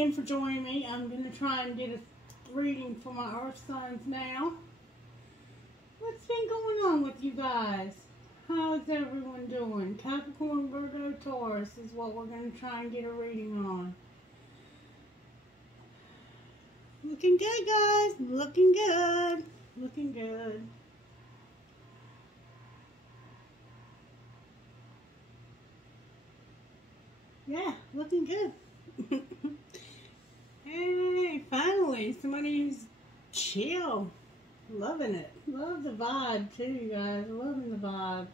again for joining me. I'm going to try and get a reading for my earth signs now. What's been going on with you guys? How's everyone doing? Capricorn, Virgo, Taurus is what we're going to try and get a reading on. Looking good, guys. Looking good. Looking good. Yeah, looking good. Hey, finally, somebody who's chill. Loving it. Love the vibe, too, you guys. Loving the vibe.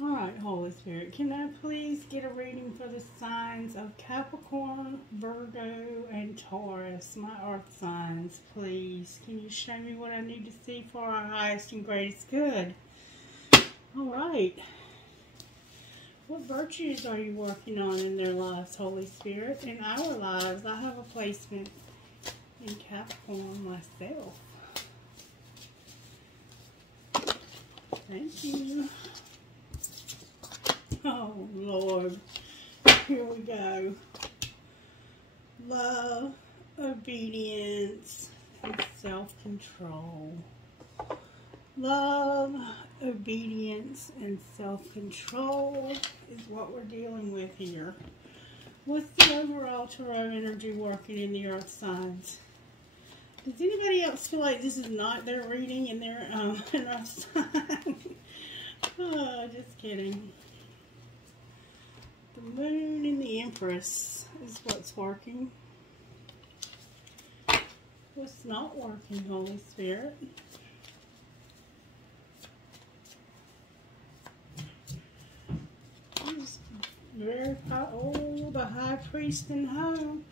Alright, Holy Spirit, can I please get a reading for the signs of Capricorn, Virgo, and Taurus? My earth signs, please. Can you show me what I need to see for our highest and greatest good? Alright. What virtues are you working on in their lives, Holy Spirit? In our lives, I have a placement in Capricorn myself. Thank you. Oh, Lord. Here we go. Love, obedience, and self-control. Love, obedience, and self-control is what we're dealing with here. What's the overall tarot energy working in the earth signs? Does anybody else feel like this is not their reading in their earth sign? Oh, just kidding. The moon and the Empress is what's working. What's not working, Holy Spirit? Oh, the High Priest and Hope.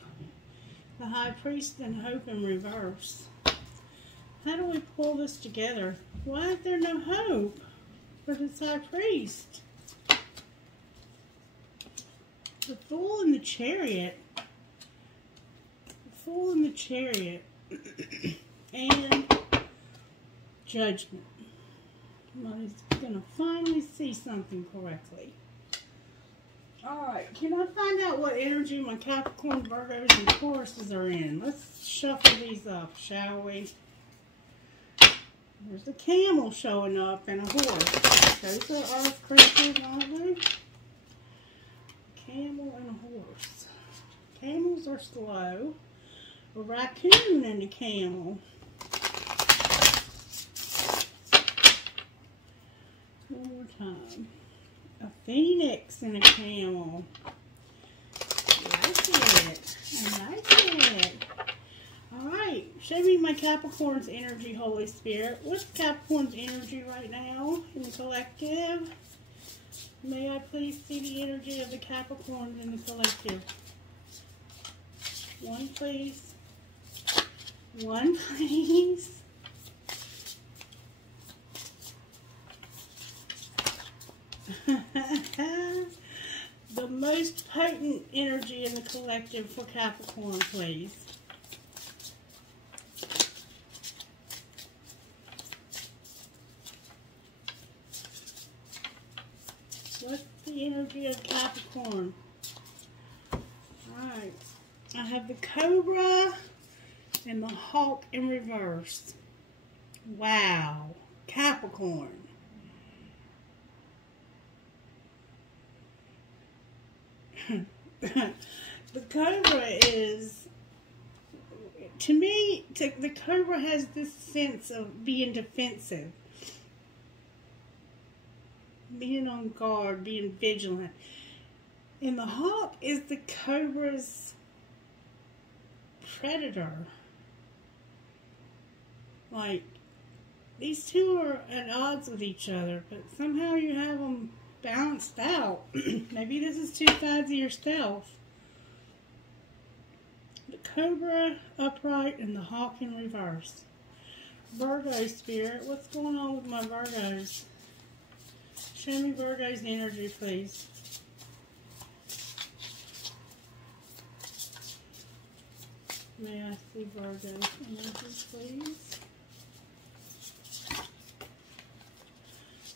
The High Priest and Hope in reverse. How do we pull this together? Why is there no hope for this High Priest? The Fool and the Chariot. The Fool and the Chariot. And Judgment. Somebody's going to finally see something correctly. Alright, can I find out what energy my Capricorn, Virgos, and Tauruses are in? Let's shuffle these up, shall we? There's a camel showing up and a horse. Those are earth creatures, aren't they? Camel and a horse. Camels are slow. A raccoon and a camel. One more time. A phoenix and a camel. Like it. I like it. Alright. Show me my Capricorn's energy, Holy Spirit. What's Capricorn's energy right now in the collective? May I please see the energy of the Capricorns in the collective? One, please. One, please. The most potent energy in the collective for Capricorn, please. What's the energy of Capricorn? Alright. I have the Cobra and the Hawk in reverse. Wow. Capricorn. The Cobra is, to me, the Cobra has this sense of being defensive. Being on guard, being vigilant. And the Hawk is the Cobra's predator. Like, these two are at odds with each other, but somehow you have them balanced out. Maybe this is two sides of yourself. The Cobra upright and the Hawk in reverse. Virgo Spirit, what's going on with my Virgos? Show me Virgo's energy, please. May I see Virgo's energy, please?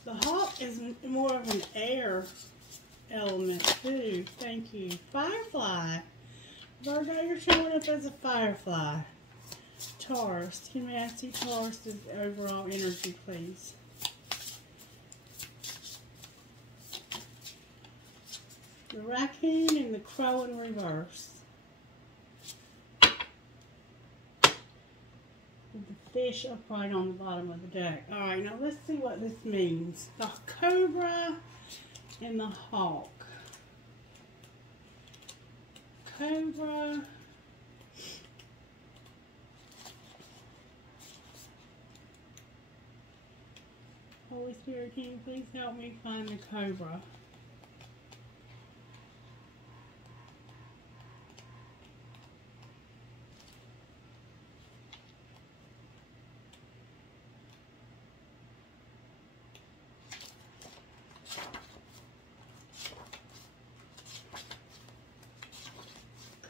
The Hawk is more of an air element too. Thank you. Firefly. Virgo, you're showing up as a firefly. Taurus, can we ask you Taurus' overall energy, please? The raccoon and the crow in reverse. With the fish upright on the bottom of the deck. Alright, now let's see what this means. The cobra and the hawk. Cobra. Holy Spirit, can you please help me find the cobra?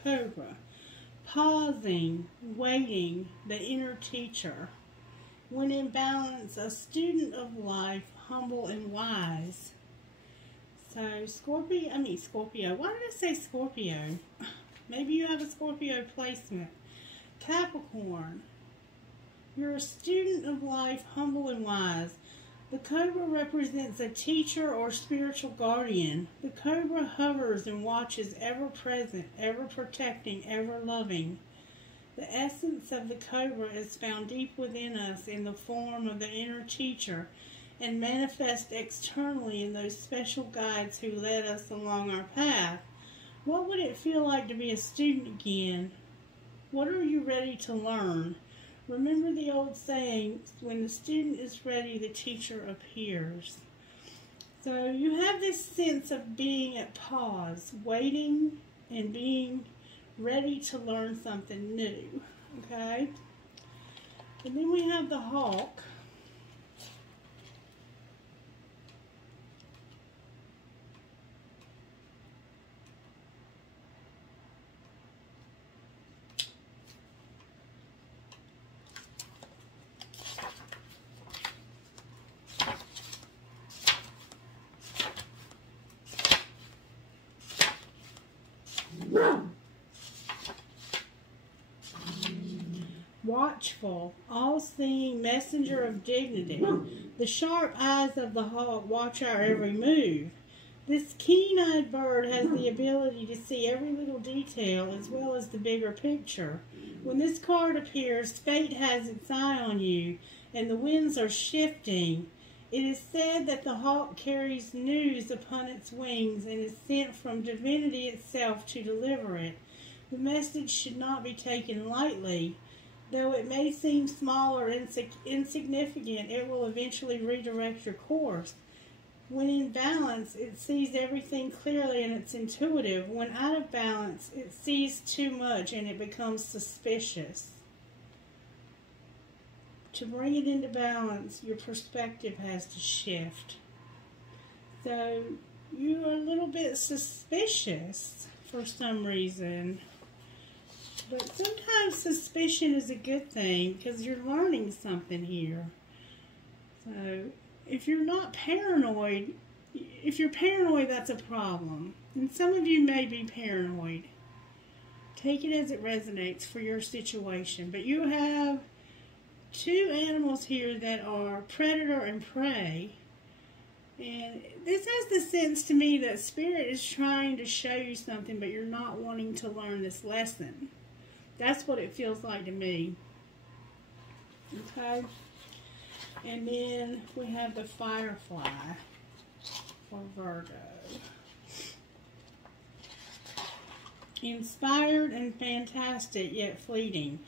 Cobra. Pausing, waiting, the inner teacher. When in balance, a student of life, humble and wise. So, Scorpio. Why did I say Scorpio? Maybe you have a Scorpio placement. Capricorn. You're a student of life, humble and wise. The cobra represents a teacher or spiritual guardian. The cobra hovers and watches, ever present, ever protecting, ever loving. The essence of the cobra is found deep within us in the form of the inner teacher and manifests externally in those special guides who led us along our path. What would it feel like to be a student again? What are you ready to learn? Remember the old saying, when the student is ready, the teacher appears. So you have this sense of being at pause, waiting and being ready to learn something new, okay? And then we have the hawk. Watchful, all-seeing messenger of dignity. The sharp eyes of the hawk watch our every move. This keen-eyed bird has the ability to see every little detail as well as the bigger picture. When this card appears, fate has its eye on you, and the winds are shifting. It is said that the hawk carries news upon its wings and is sent from divinity itself to deliver it. The message should not be taken lightly. Though it may seem small or insignificant, it will eventually redirect your course. When in balance, it sees everything clearly and it's intuitive. When out of balance, it sees too much and it becomes suspicious. To bring it into balance, your perspective has to shift. So you're a little bit suspicious for some reason. But sometimes suspicion is a good thing because you're learning something here. So if you're not paranoid, if you're paranoid, that's a problem. And some of you may be paranoid. Take it as it resonates for your situation. But you have two animals here that are predator and prey. And this has the sense to me that Spirit is trying to show you something, but you're not wanting to learn this lesson. That's what it feels like to me. Okay? And then we have the firefly for Virgo. Inspired and fantastic, yet fleeting.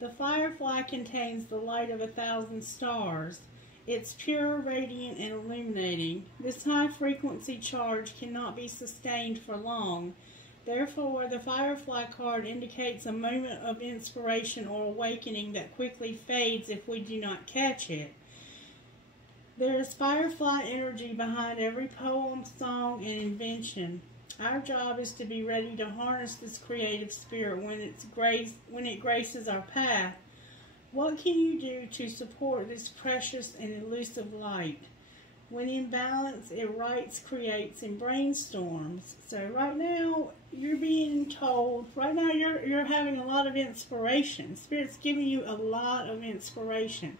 The firefly contains the light of 1,000 stars. It's pure, radiant, and illuminating. This high-frequency charge cannot be sustained for long. Therefore, the Firefly card indicates a moment of inspiration or awakening that quickly fades if we do not catch it. There is Firefly energy behind every poem, song, and invention. Our job is to be ready to harness this creative spirit when it graces our path. What can you do to support this precious and elusive light? When in balance, it writes, creates, and brainstorms. So right now, you're being told, right now you're having a lot of inspiration. Spirit's giving you a lot of inspiration.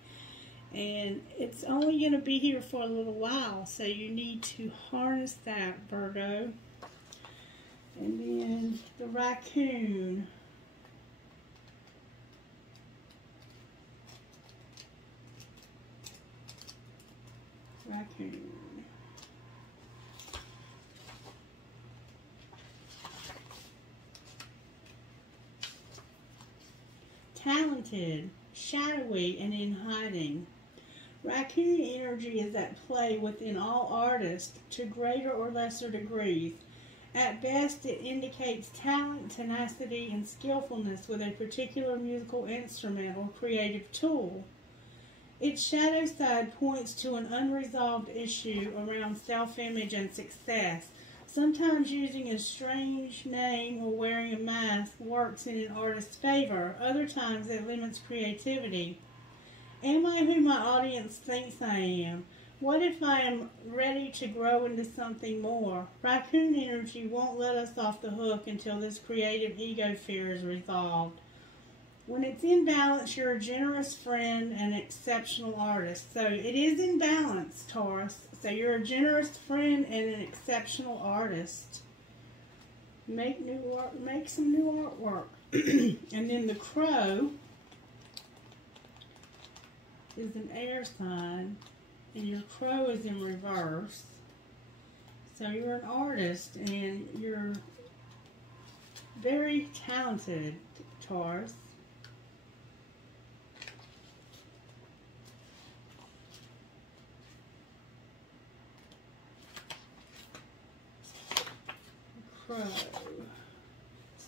And it's only going to be here for a little while. So you need to harness that, Virgo. And then the raccoon. Raccoon. Talented, shadowy, and in hiding. Raccoon energy is at play within all artists to greater or lesser degrees. At best, it indicates talent, tenacity, and skillfulness with a particular musical instrument or creative tool. Its shadow side points to an unresolved issue around self-image and success. Sometimes using a strange name or wearing a mask works in an artist's favor. Other times it limits creativity. Am I who my audience thinks I am? What if I am ready to grow into something more? Raccoon energy won't let us off the hook until this creative ego fear is resolved. When it's in balance, you're a generous friend and an exceptional artist. So it is in balance, Taurus. So you're a generous friend and an exceptional artist. Make some new artwork. And then the crow is an air sign, and your crow is in reverse. So you're an artist, and you're very talented, Taurus. Crow.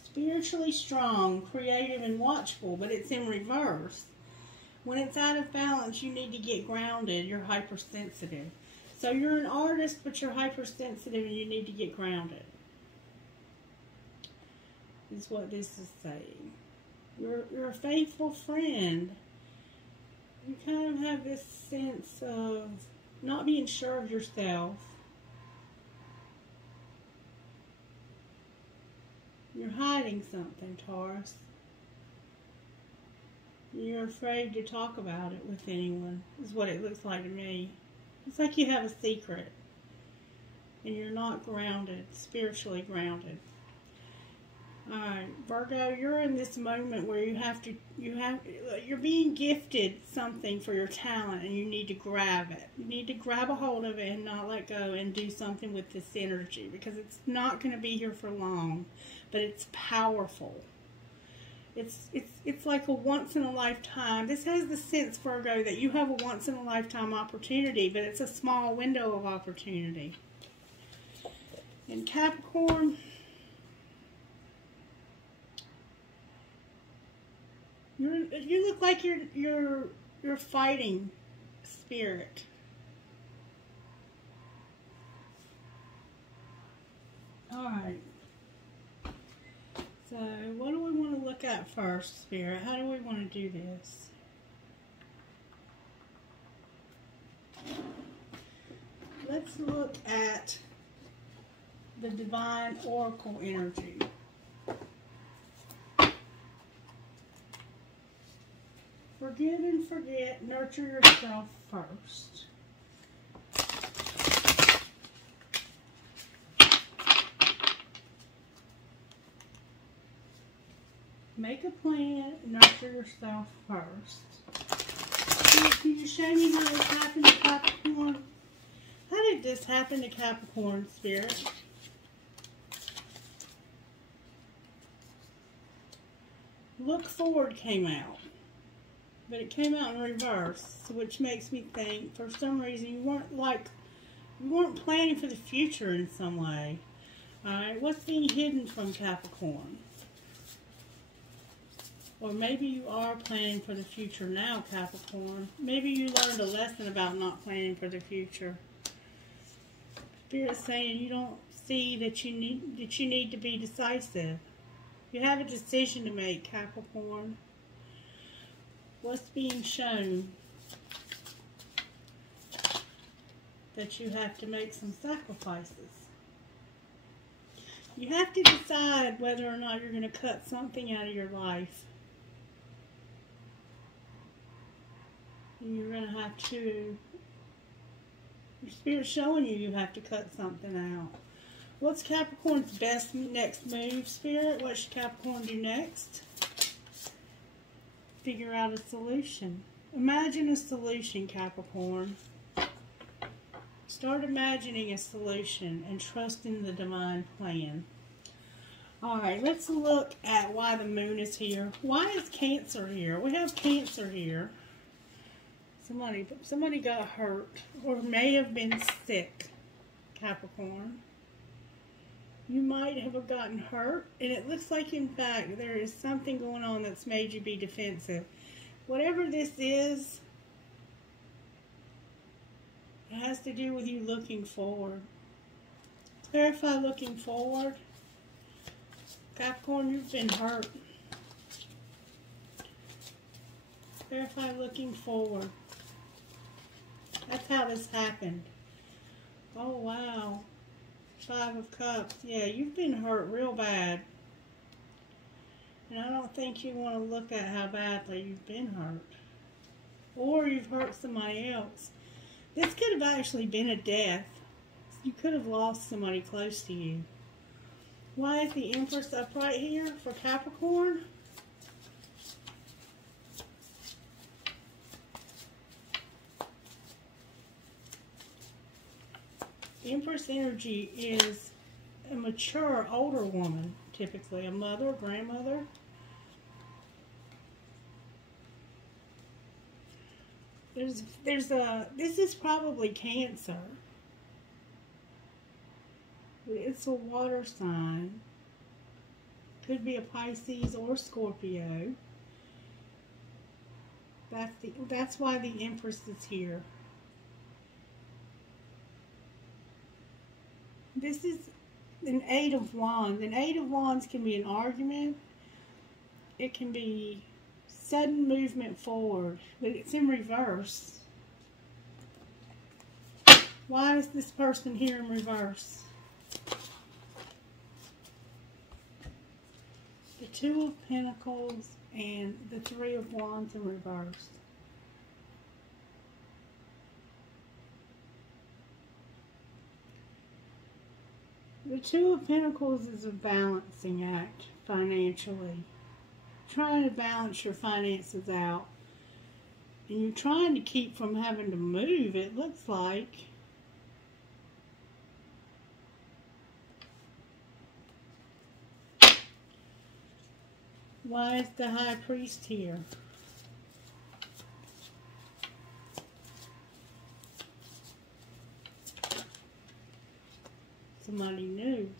Spiritually strong, creative, and watchful, but it's in reverse. When it's out of balance, you need to get grounded. You're hypersensitive. So you're an artist, but you're hypersensitive, and you need to get grounded. Is what this is saying. You're a faithful friend. You kind of have this sense of not being sure of yourself. You're hiding something, Taurus. You're afraid to talk about it with anyone, is what it looks like to me. It's like you have a secret, and you're not grounded, spiritually grounded. Alright, Virgo, you're in this moment where you're being gifted something for your talent, and you need to grab it. You need to grab a hold of it and not let go and do something with this energy, because it's not going to be here for long, but it's powerful. It's like a once-in-a-lifetime. This has the sense, Virgo, that you have a once-in-a-lifetime opportunity, but it's a small window of opportunity. And Capricorn, you look like you're fighting spirit. All right. So, what do we want to look at first, Spirit? How do we want to do this? Let's look at the Divine Oracle energy. Forgive and forget. Nurture yourself first. Make a plan, nurture yourself first. Can you show me how this happened to Capricorn? How did this happen to Capricorn, Spirit? Look forward came out. But it came out in reverse, which makes me think, for some reason, you weren't planning for the future in some way. Alright, what's being hidden from Capricorn? Or maybe you are planning for the future now, Capricorn. Maybe you learned a lesson about not planning for the future. Spirit's saying you don't see that you need to be decisive. You have a decision to make, Capricorn. What's being shown? that you have to make some sacrifices. You have to decide whether or not you're going to cut something out of your life. And you're going to have to, your Spirit's showing you have to cut something out. What's Capricorn's best next move, Spirit? What should Capricorn do next? Figure out a solution. Imagine a solution, Capricorn. Start imagining a solution and trust in the divine plan. Alright, let's look at why the moon is here. Why is Cancer here? We have Cancer here. Somebody got hurt or may have been sick, Capricorn. You might have gotten hurt, and it looks like, in fact, there is something going on that's made you be defensive. Whatever this is, it has to do with you looking forward. Clarify looking forward. Capricorn, you've been hurt. Clarify looking forward. That's how this happened. Oh, wow. 5 of Cups. Yeah, you've been hurt real bad. And I don't think you want to look at how badly you've been hurt. Or you've hurt somebody else. This could have actually been a death. You could have lost somebody close to you. Why is the Empress up right here for Capricorn? The Empress energy is a mature, older woman, typically a mother, grandmother. This is probably Cancer. It's a water sign. Could be a Pisces or Scorpio. That's why the Empress is here. This is an 8 of Wands. An 8 of Wands can be an argument. It can be sudden movement forward, but it's in reverse. Why is this person here in reverse? The 2 of Pentacles and the 3 of Wands in reverse. The 2 of Pentacles is a balancing act financially. Trying to balance your finances out. And you're trying to keep from having to move, it looks like. Why is the High Priest here? Somebody new.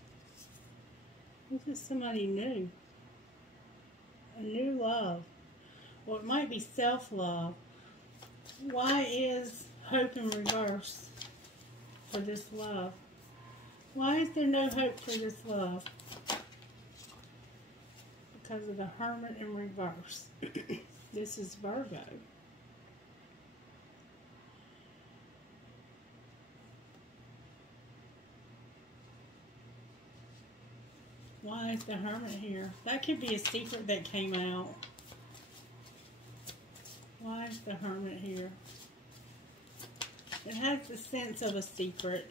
This is somebody new. A new love. Or it might be self-love. Why is hope in reverse for this love? Why is there no hope for this love? Because of the Hermit in reverse. This is Virgo. Why is the Hermit here? That could be a secret that came out. Why is the Hermit here? It has the sense of a secret.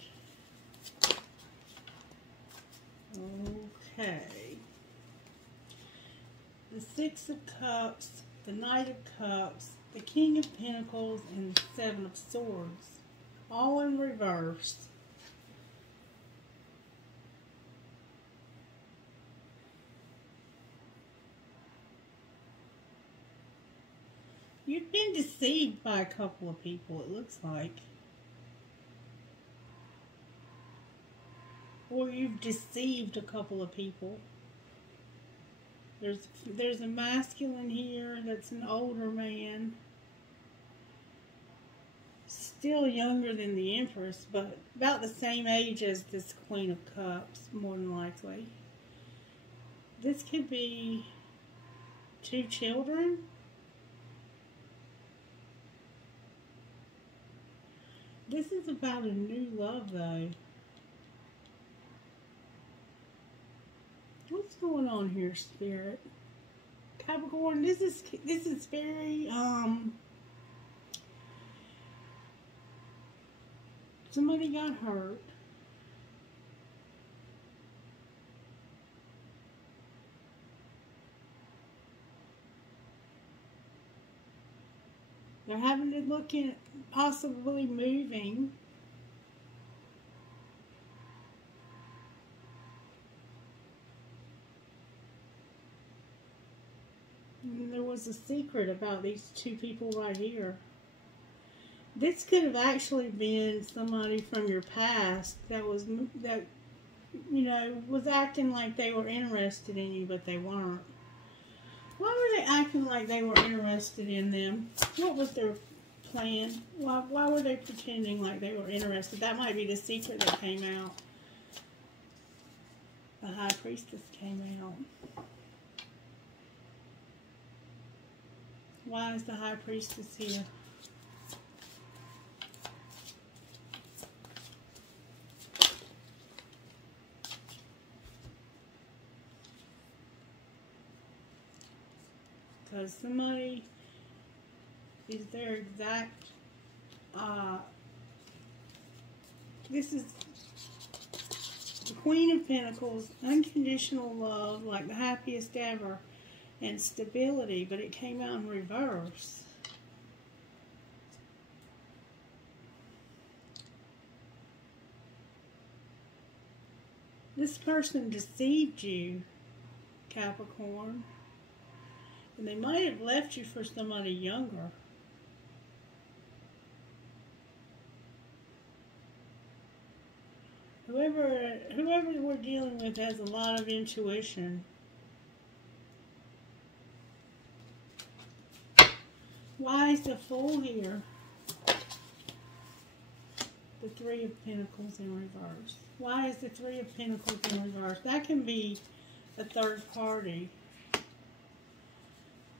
Okay. The 6 of Cups, the Knight of Cups, the King of Pentacles, and the 7 of Swords. All in reverse. You've been deceived by a couple of people, it looks like. Or you've deceived a couple of people. There's a masculine here that's an older man. Still younger than the Empress, but about the same age as this Queen of Cups, more than likely. This could be 2 children. This is about a new love, though. What's going on here, Spirit? Capricorn, this is very, somebody got hurt. They're having to look at possibly moving. And there was a secret about these two people right here. This could have actually been somebody from your past that was acting like they were interested in you, but they weren't. Why were they acting like they were interested in them? What was their plan? Why were they pretending like they were interested? That might be the secret that came out. The High Priestess came out. Why is the High Priestess here? Because somebody is their exact, this is the Queen of Pentacles, unconditional love, like the happiest ever, and stability, but it came out in reverse. This person deceived you, Capricorn. And they might have left you for somebody younger. Whoever we're dealing with has a lot of intuition. Why is the Fool here? The Three of Pentacles in reverse. Why is the Three of Pentacles in reverse? That can be a third party.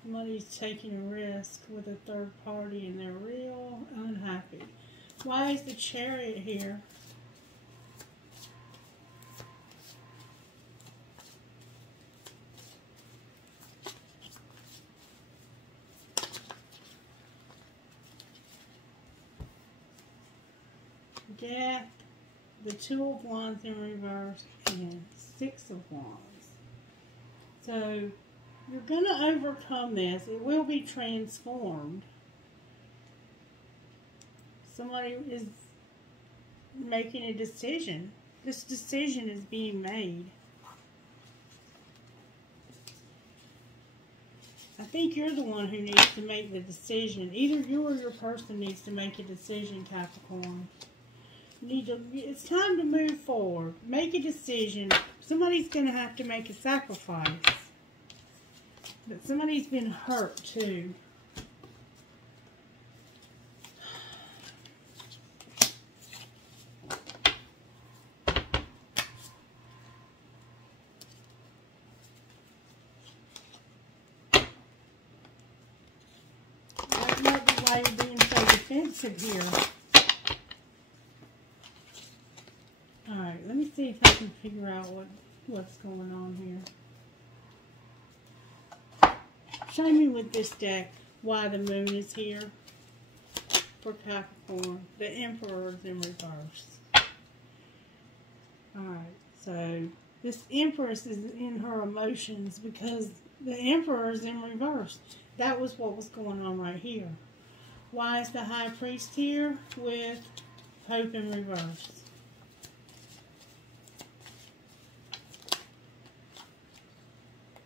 Somebody's taking a risk with a third party and they're real unhappy. Why is the Chariot here? Death, the Two of Wands in reverse, and Six of Wands. So, you're going to overcome this. It will be transformed. Somebody is making a decision. This decision is being made. I think you're the one who needs to make the decision. Either you or your person needs to make a decision, Capricorn. It's time to move forward. Make a decision. Somebody's going to have to make a sacrifice. But somebody's been hurt too. That might be why you're being so defensive here. Alright, let me see if I can figure out what's going on here. Show me with this deck why the Moon is here for Capricorn. The Emperor is in reverse. Alright, so this Empress is in her emotions because the Emperor is in reverse. That was what was going on right here. Why is the High Priest here with Hope in reverse?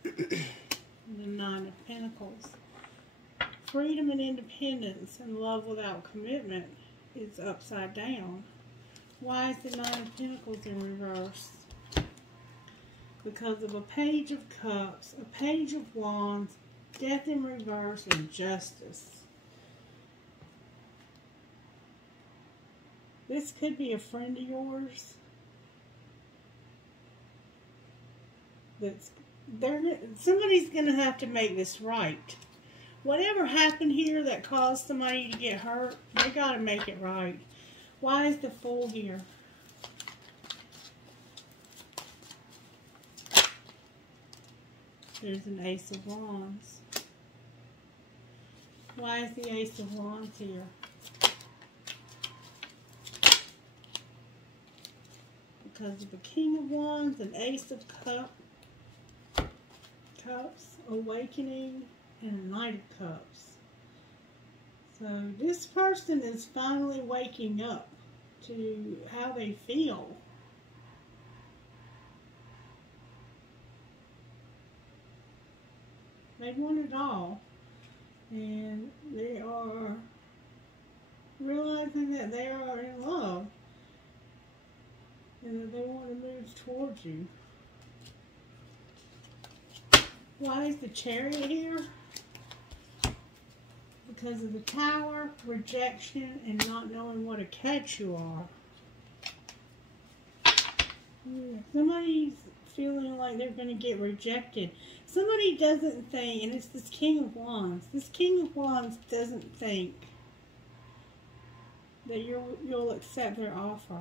The Nine of Pentacles. Freedom and independence and love without commitment is upside down. Why is the Nine of Pentacles in reverse? Because of a Page of Cups, a Page of Wands, Death in reverse, and Justice. This could be a friend of yours somebody's going to have to make this right. Whatever happened here that caused somebody to get hurt, they got to make it right. Why is the Fool here? There's an Ace of Wands. Why is the Ace of Wands here? Because of the King of Wands and Ace of Cups, Awakening, and Knight of Cups. So this person is finally waking up to how they feel. They want it all. And they are realizing that they are in love. And that they want to move towards you. Why is the Chariot here? Because of the Tower, rejection, and not knowing what a catch you are. Yeah, somebody's feeling like they're going to get rejected. Somebody doesn't think, and it's this King of Wands. This King of Wands doesn't think that you'll accept their offer.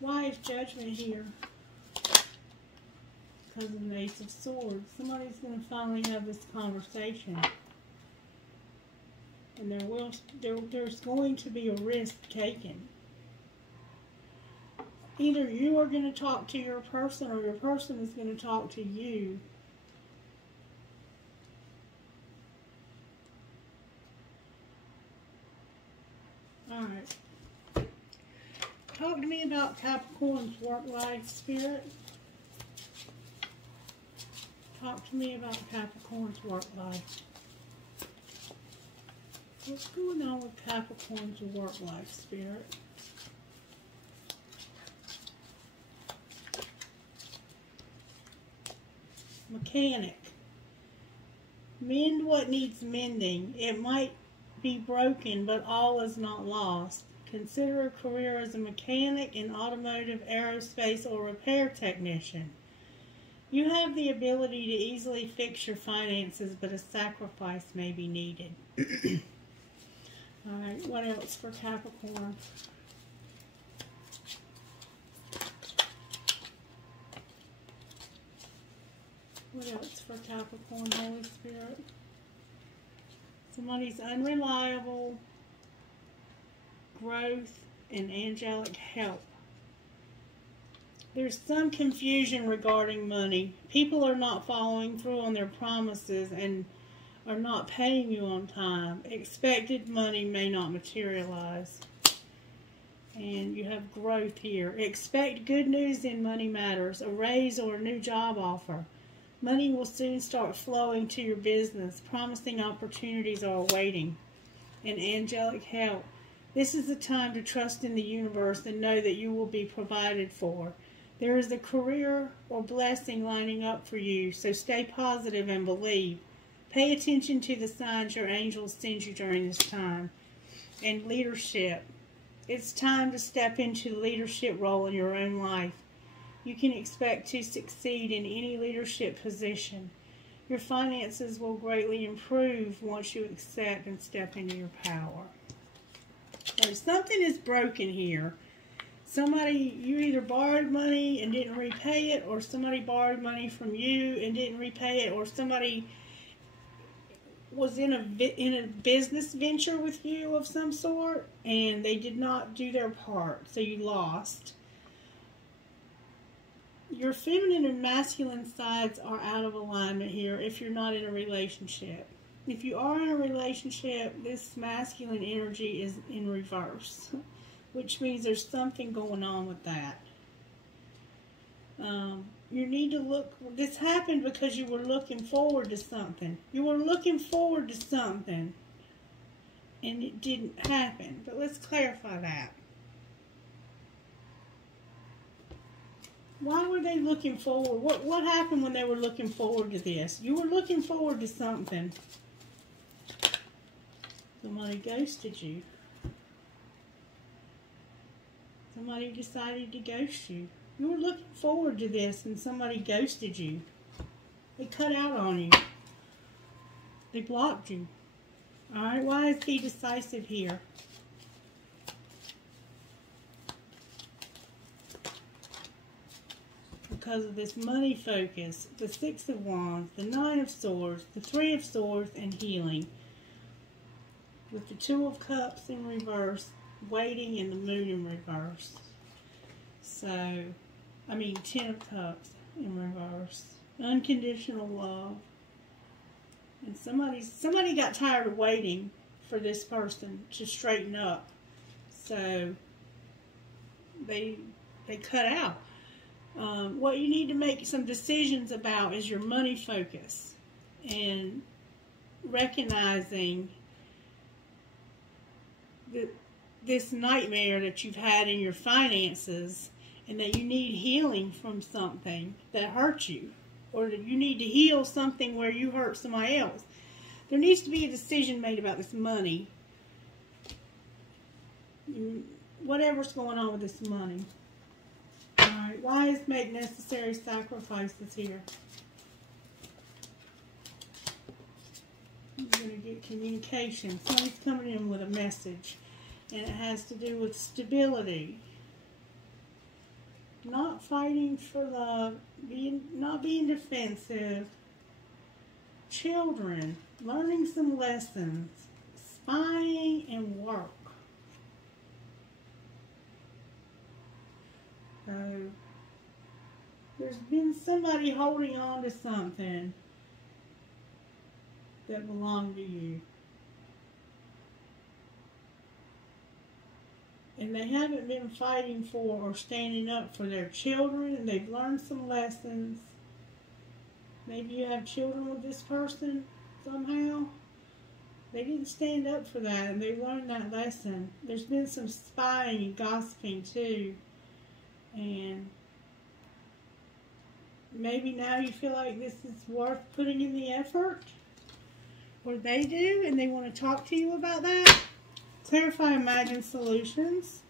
Why is Judgment here? Because of the Ace of Swords. Somebody's going to finally have this conversation. And there's going to be a risk taken. Either you are going to talk to your person or your person is going to talk to you. Alright. Talk to me about Capricorn's work life, Spirit. Talk to me about Capricorn's work life. What's going on with Capricorn's work life, Spirit? Mechanic. Mend what needs mending. It might be broken, but all is not lost. Consider a career as a mechanic in automotive, aerospace, or repair technician. You have the ability to easily fix your finances, but a sacrifice may be needed. Alright, what else for Capricorn? What else for Capricorn, Holy Spirit? Somebody's unreliable, growth, and angelic help. There's some confusion regarding money. People are not following through on their promises and are not paying you on time. Expected money may not materialize. And you have growth here. Expect good news in money matters, a raise or a new job offer. Money will soon start flowing to your business. Promising opportunities are awaiting. And angelic help. This is the time to trust in the universe and know that you will be provided for. There is a career or blessing lining up for you, so stay positive and believe. Pay attention to the signs your angels send you during this time. And leadership. It's time to step into the leadership role in your own life. You can expect to succeed in any leadership position. Your finances will greatly improve once you accept and step into your power. So something is broken here. You either borrowed money and didn't repay it, or somebody borrowed money from you and didn't repay it, or somebody was in a business venture with you of some sort and they did not do their part, so you lost. Your feminine and masculine sides are out of alignment here if you're not in a relationship. If you are in a relationship, this masculine energy is in reverse, which means there's something going on with that. You need to look. This happened because you were looking forward to something. You were looking forward to something, and it didn't happen. But let's clarify that. Why were they looking forward? What happened when they were looking forward to this? You were looking forward to something. Somebody ghosted you. Somebody decided to ghost you. You were looking forward to this and somebody ghosted you. They cut out on you. They blocked you. Alright, why is he decisive here? because of this money focus, the Six of Wands, the Nine of Swords, the Three of Swords, and healing. With the Two of Cups in reverse, waiting, and the Moon in reverse. So, I mean, Ten of Cups in reverse. Unconditional love. And somebody got tired of waiting for this person to straighten up. So, they cut out. What you need to make some decisions about is your money focus. And recognizing this nightmare that you've had in your finances, and that you need healing from something that hurt you, or that you need to heal something where you hurt somebody else. There needs to be a decision made about this money. Whatever's going on with this money. Alright, why is make necessary sacrifices here? You're going to get communication. Somebody's coming in with a message. And it has to do with stability. Not fighting for love. Not being defensive. Children. Learning some lessons. Spying and work. So, there's been somebody holding on to something that belonged to you. And they haven't been fighting for or standing up for their children, and they've learned some lessons. Maybe you have children with this person somehow. They didn't stand up for that, and they learned that lesson. There's been some spying and gossiping too. And maybe now you feel like this is worth putting in the effort. Or they do, and they want to talk to you about that. Clarify imagined solutions.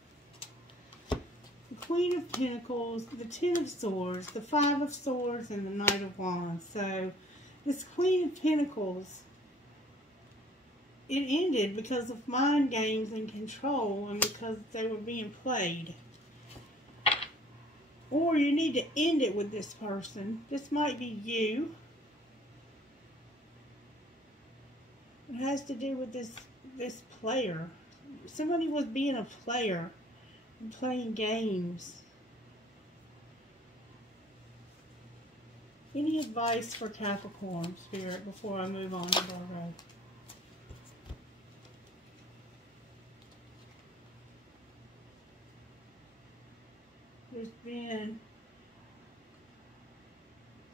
The Queen of Pentacles, the Ten of Swords, the Five of Swords, and the Knight of Wands. So, this Queen of Pentacles, it ended because of mind games and control, and because they were being played. Or you need to end it with this person. This might be you. It has to do with this player. Somebody was being a player and playing games. Any advice for Capricorn, Spirit, before I move on to Virgo? There's been...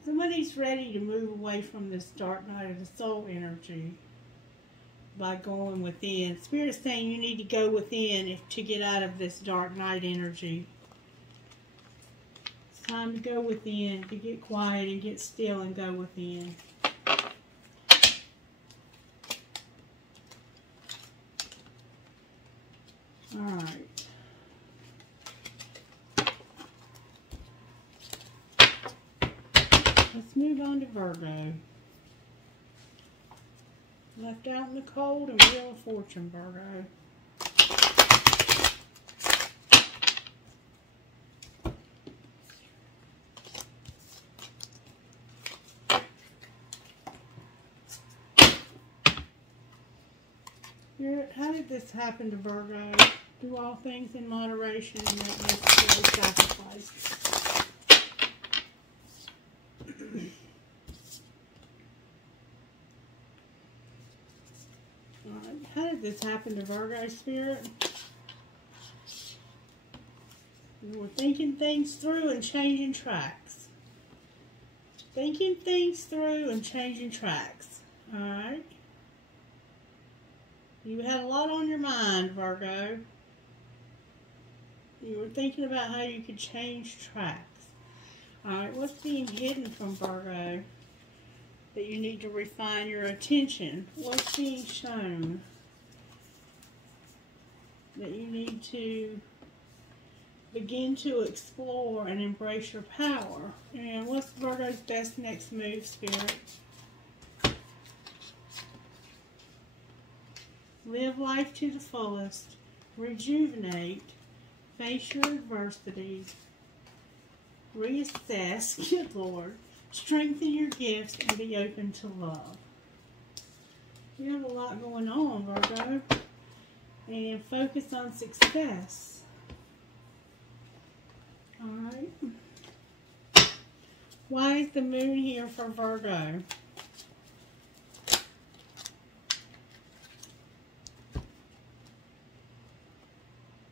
somebody's ready to move away from this dark night of the soul energy by going within. Spirit's saying you need to go within to get out of this dark night energy. It's time to go within, to get quiet and get still and go within. Alright. Let's move on to Virgo. Left out in the cold and Wheel of Fortune, Virgo. Spirit, how did this happen to Virgo? Do all things in moderation and make necessary sacrifices. How did this happen to Virgo, Spirit? We're thinking things through and changing tracks. Thinking things through and changing tracks. Alright? You had a lot on your mind, Virgo. You were thinking about how you could change tracks. Alright, what's being hidden from Virgo that you need to refine your attention? What's being shown that you need to begin to explore and embrace your power? And what's Virgo's best next move, Spirit? Live life to the fullest. Rejuvenate. Face your adversities. reassess, good Lord, strengthen your gifts, and be open to love. You have a lot going on, Virgo, and focus on success. Alright. Why is the moon here for Virgo?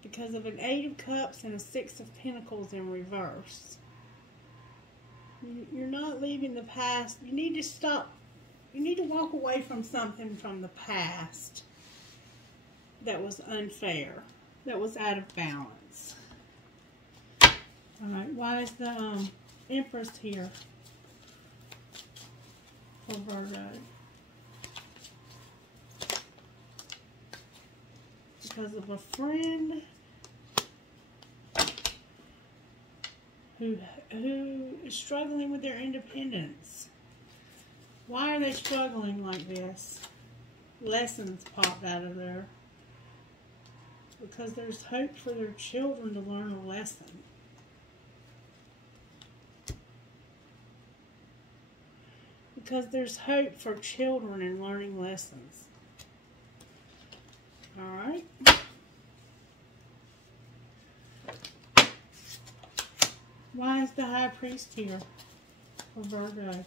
Because of an 8 of Cups and a 6 of Pentacles in reverse. You're not leaving the past. You need to stop. You need to walk away from something from the past that was unfair, that was out of balance. Alright, why is the Empress here for Virgo? Because of a friend who is struggling with their independence. Why are they struggling like this? Lessons popped out of there. Because there's hope for their children to learn a lesson. Because there's hope for children in learning lessons. Alright. Why is the High Priest here for Virgo?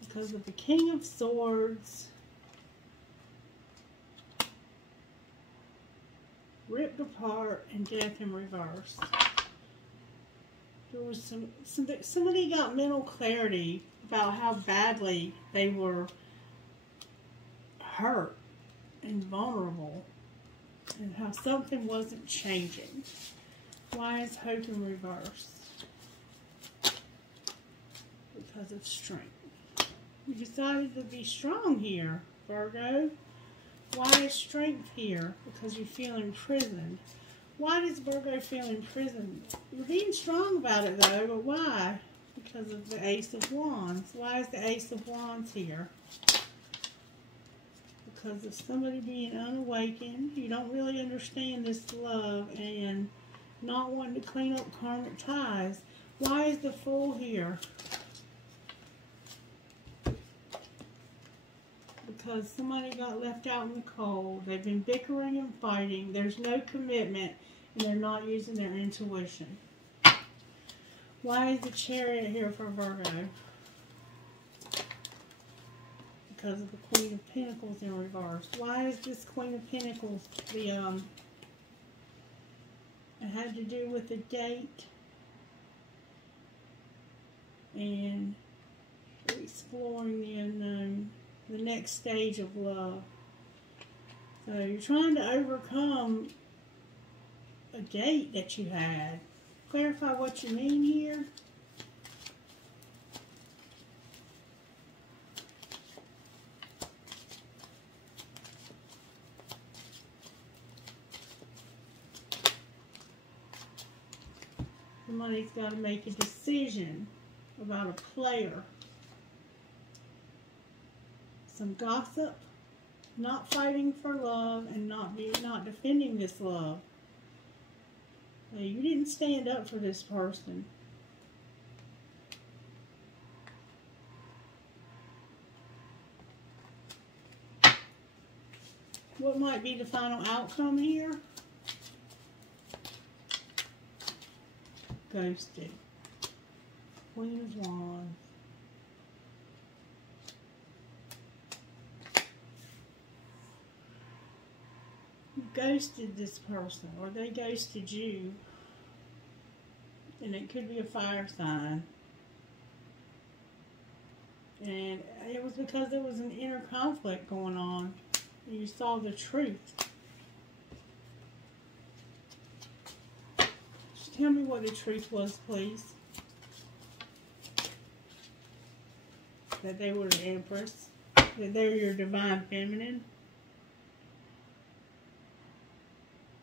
Because of the King of Swords, ripped apart, and death in reverse. There was somebody got mental clarity about how badly they were hurt and vulnerable, and how something wasn't changing. Why is hope in reverse? Because of strength. You decided to be strong here, Virgo. Why is strength here? Because you feel imprisoned. Why does Virgo feel imprisoned? You're being strong about it though, but why? Because of the Ace of Wands. Why is the Ace of Wands here? Because of somebody being unawakened. You don't really understand this love and not wanting to clean up karmic ties. Why is the Fool here? Because somebody got left out in the cold. They've been bickering and fighting. There's no commitment, and they're not using their intuition. Why is the Chariot here for Virgo? Because of the Queen of Pentacles in reverse. Why is this Queen of Pentacles it had to do with a date and exploring the unknown, the next stage of love. So you're trying to overcome a date that you had. Clarify what you mean here. Somebody's got to make a decision about a player. Some gossip, not fighting for love, and not defending this love. You didn't stand up for this person. What might be the final outcome here? Ghosted. Queen of Wands. You ghosted this person, or they ghosted you. And it could be a fire sign. And it was because there was an inner conflict going on. And you saw the truth. Tell me what the truth was, please. That they were the Empress. That they're your divine feminine.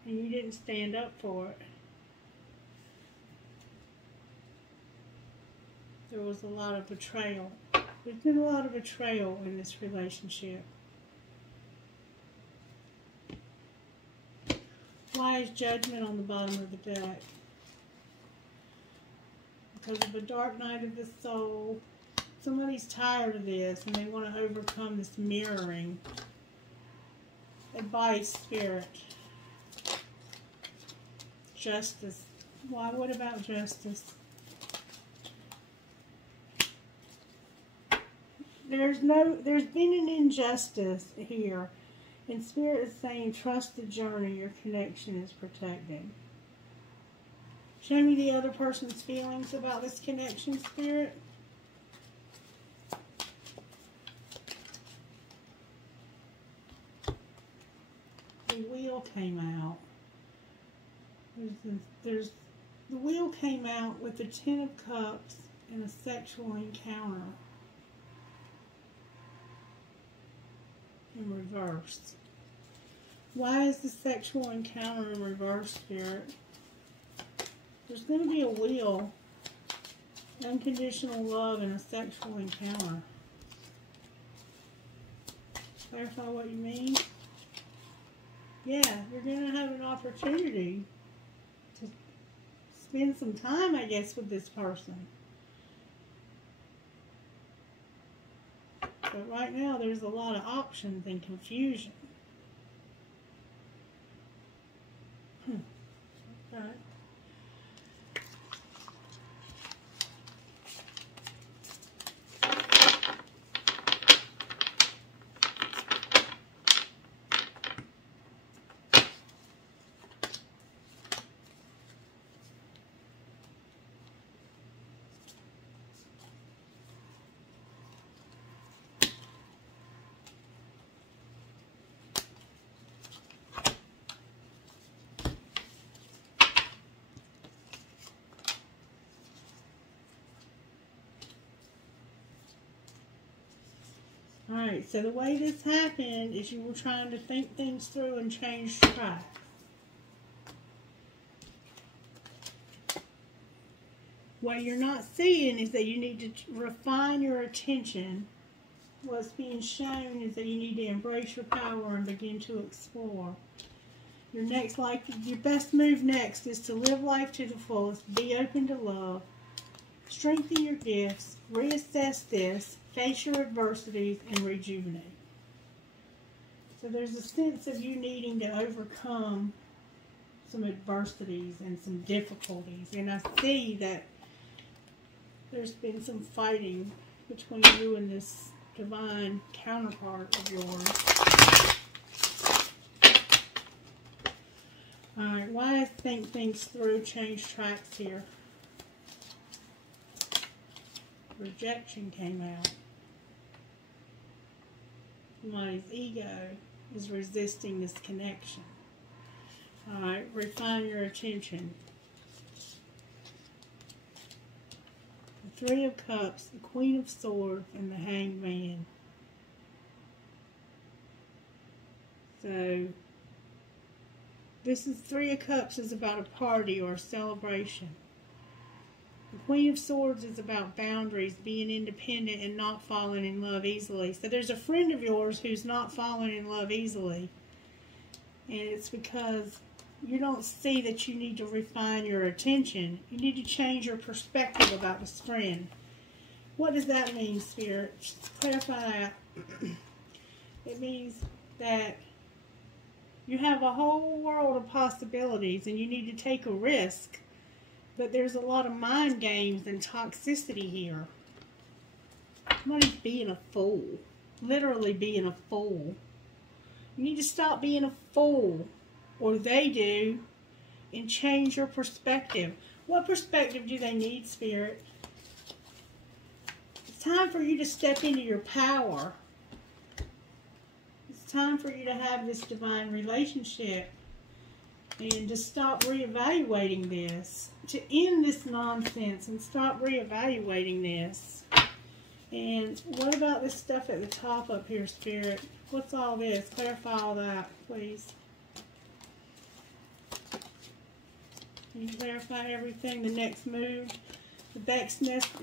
And you didn't stand up for it. There was a lot of betrayal. There's been a lot of betrayal in this relationship. Why is Judgment on the bottom of the deck? because of a dark night of the soul. Somebody's tired of this and they want to overcome this mirroring. Advice, Spirit. Justice. Why? What about justice? There's been an injustice here. And Spirit is saying, trust the journey. Your connection is protected. Show me the other person's feelings about this connection, Spirit. The wheel came out. The wheel came out with the 10 of Cups and a sexual encounter in reverse. Why is the sexual encounter in reverse, Spirit? There's going to be a wheel, unconditional love, and a sexual encounter. Clarify what you mean. Yeah, you're going to have an opportunity to spend some time, I guess, with this person. But right now, there's a lot of options and confusion. Okay. Alright, so the way this happened is you were trying to think things through and change track. What you're not seeing is that you need to refine your attention. What's being shown is that you need to embrace your power and begin to explore. Your next life, your best move next is to live life to the fullest, be open to love, strengthen your gifts, reassess this, face your adversities, and rejuvenate. So there's a sense of you needing to overcome some adversities and some difficulties. And I see that there's been some fighting between you and this divine counterpart of yours. Alright, why I think things through, change tracks here. Rejection came out. Somebody's ego is resisting this connection. Alright, refine your attention. The 3 of Cups, the Queen of Swords, and the Hanged Man. So, this is 3 of Cups is about a party or a celebration. The Queen of Swords is about boundaries, being independent and not falling in love easily. So there's a friend of yours who's not falling in love easily. And it's because you don't see that you need to refine your attention. You need to change your perspective about this friend. What does that mean, Spirit? Just clarify that. It means that you have a whole world of possibilities and you need to take a risk. But there's a lot of mind games and toxicity here. Somebody's being a fool. Literally being a fool. You need to stop being a fool. Or they do. And change your perspective. What perspective do they need, Spirit? It's time for you to step into your power. It's time for you to have this divine relationship. And to stop reevaluating this. To end this nonsense and stop reevaluating this. And what about this stuff at the top up here, Spirit? What's all this? Clarify all that, please. Can you clarify everything? The next move? The best next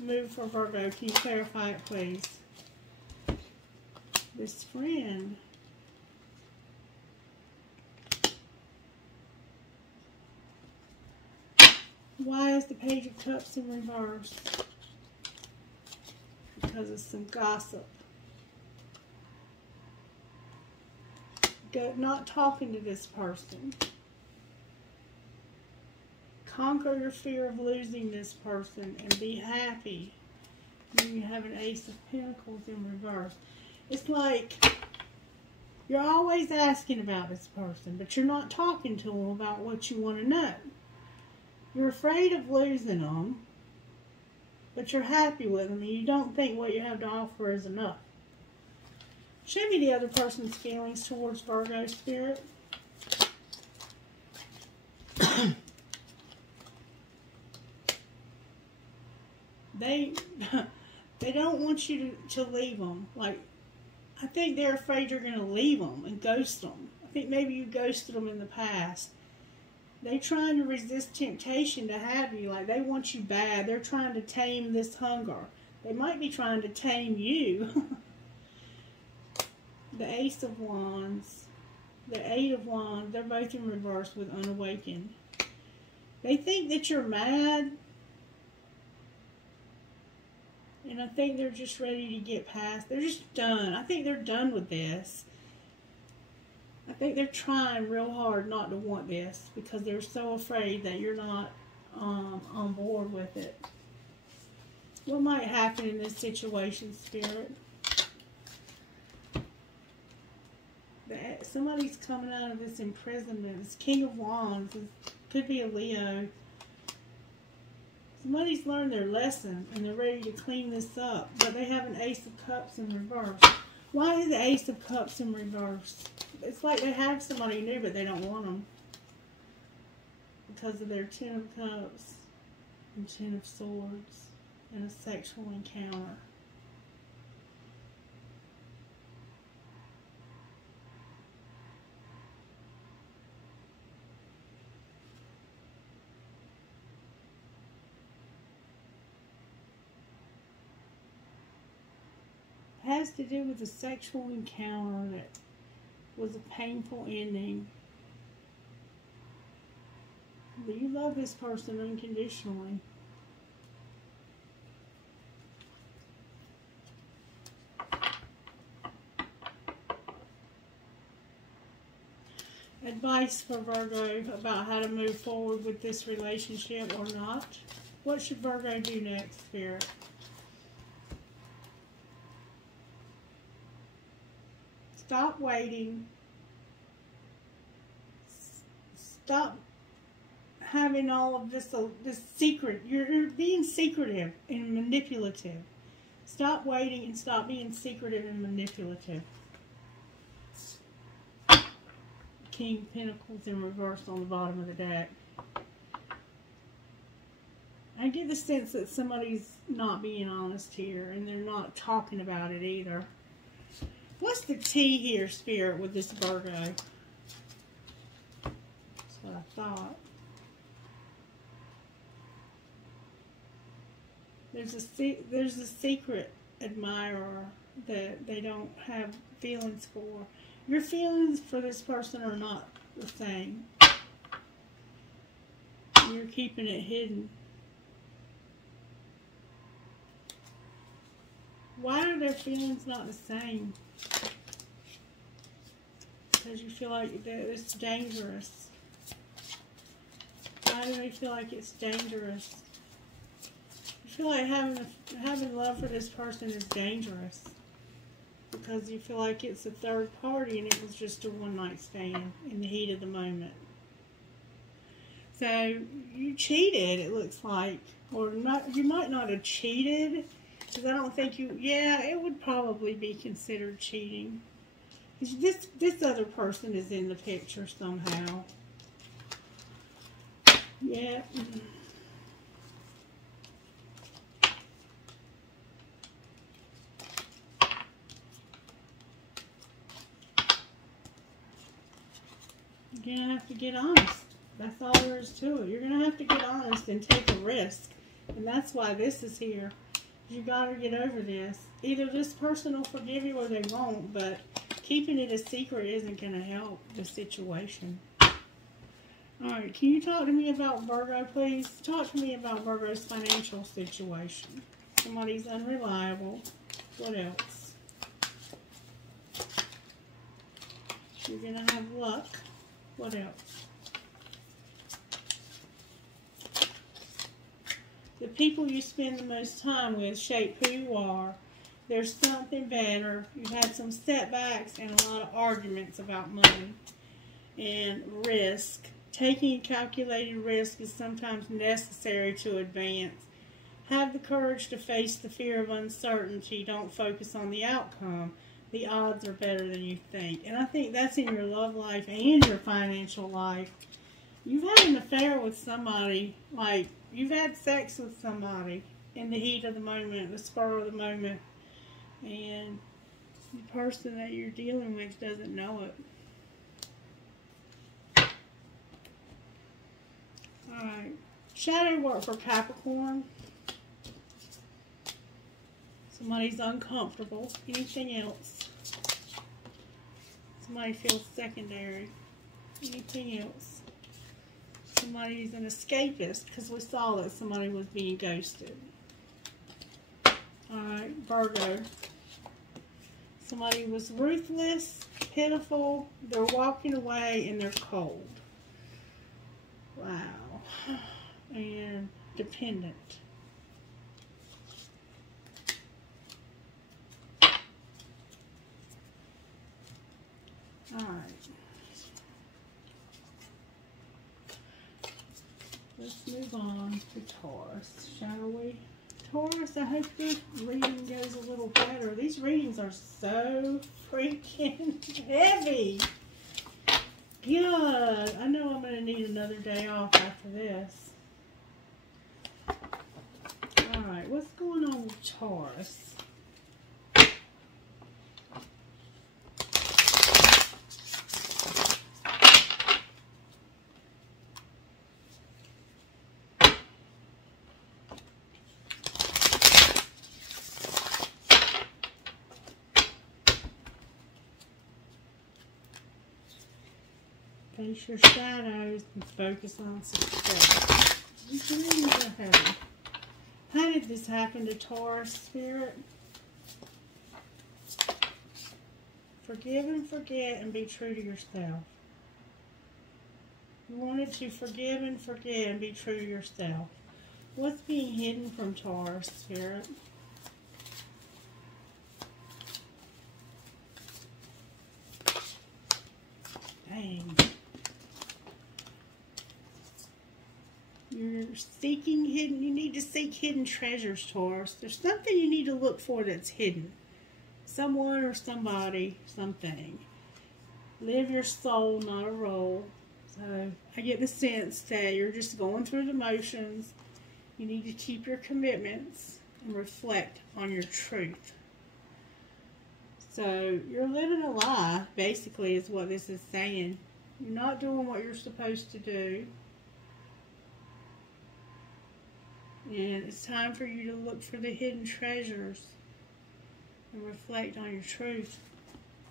move for Virgo. Can you clarify it, please? This friend. has the Page of Cups in reverse? Because of some gossip. Not talking to this person. Conquer your fear of losing this person and be happy. Then you have an Ace of Pentacles in reverse. It's like you're always asking about this person, but you're not talking to them about what you want to know. You're afraid of losing them, but you're happy with them, and you don't think what you have to offer is enough. Show me the other person's feelings towards Virgo, Spirit. They don't want you to leave them. Like, I think they're afraid you're going to leave them and ghost them. I think maybe you ghosted them in the past. They're trying to resist temptation to have you. Like, they want you bad. They're trying to tame this hunger. They might be trying to tame you. The Ace of Wands, the Eight of Wands, they're both in reverse with unawakened. They think that you're mad. And I think they're just ready to get past. They're just done. I think they're done with this. I think they're trying real hard not to want this because they're so afraid that you're not on board with it. What might happen in this situation, Spirit? Somebody's coming out of this imprisonment. This King of Wands. It could be a Leo. Somebody's learned their lesson and they're ready to clean this up. But they have an Ace of Cups in reverse. Why is the Ace of Cups in reverse? It's like they have somebody new but they don't want them. Because of their Ten of Cups and Ten of Swords and a sexual encounter. Has to do with a sexual encounter that was a painful ending. But you love this person unconditionally. Advice for Virgo about how to move forward with this relationship or not. What should Virgo do next, Spirit? Stop waiting. Stop having all of this secret. You're being secretive and manipulative. Stop waiting and stop being secretive and manipulative. King of Pentacles in reverse on the bottom of the deck. I get the sense that somebody's not being honest here and they're not talking about it either. What's the T here, Spirit, with this Virgo? That's what I thought. There's a secret admirer that they don't have feelings for. Your feelings for this person are not the same. You're keeping it hidden. Why are their feelings not the same? Because you feel like it's dangerous. Why do they feel like it's dangerous? You feel like having love for this person is dangerous. Because you feel like it's a third party and it was just a one-night stand in the heat of the moment. So, you cheated, it looks like. Or not, you might not have cheated. Because I don't think yeah, it would probably be considered cheating. This other person is in the picture somehow. Yeah. You're going to have to get honest. That's all there is to it. You're going to have to get honest and take a risk. And that's why this is here. You got to get over this. Either this person will forgive you or they won't, but keeping it a secret isn't going to help the situation. Alright, can you talk to me about Virgo, please? Talk to me about Virgo's financial situation. Somebody's unreliable. What else? You're going to have luck. What else? The people you spend the most time with shape who you are. There's something better. You've had some setbacks and a lot of arguments about money and risk. Taking a calculated risk is sometimes necessary to advance. Have the courage to face the fear of uncertainty. Don't focus on the outcome. The odds are better than you think. And I think that's in your love life and your financial life. You've had an affair with somebody, like you've had sex with somebody in the heat of the moment, the spur of the moment. And the person that you're dealing with doesn't know it. Alright. Shadow work for Capricorn. Somebody's uncomfortable. Anything else? Somebody feels secondary. Anything else? Somebody's an escapist because we saw that somebody was being ghosted. Alright, Virgo. Somebody was ruthless, pitiful, they're walking away, and they're cold. Wow. And dependent. Alright. Let's move on to Taurus, shall we? Taurus, I hope your reading goes a little better. These readings are so freaking heavy. God, I know I'm going to need another day off after this. Alright, what's going on with Taurus? Face your shadows and focus on success. These readings are heavy. How did this happen to Taurus, Spirit? Forgive and forget and be true to yourself. You wanted to forgive and forget and be true to yourself. What's being hidden from Taurus, Spirit? Dang. You're seeking hidden. You need to seek hidden treasures, Taurus. There's something you need to look for that's hidden. Someone or somebody, something. Live your soul, not a role. So I get the sense that you're just going through the motions. You need to keep your commitments and reflect on your truth. So you're living a lie, basically, is what this is saying. You're not doing what you're supposed to do. And it's time for you to look for the hidden treasures and reflect on your truth.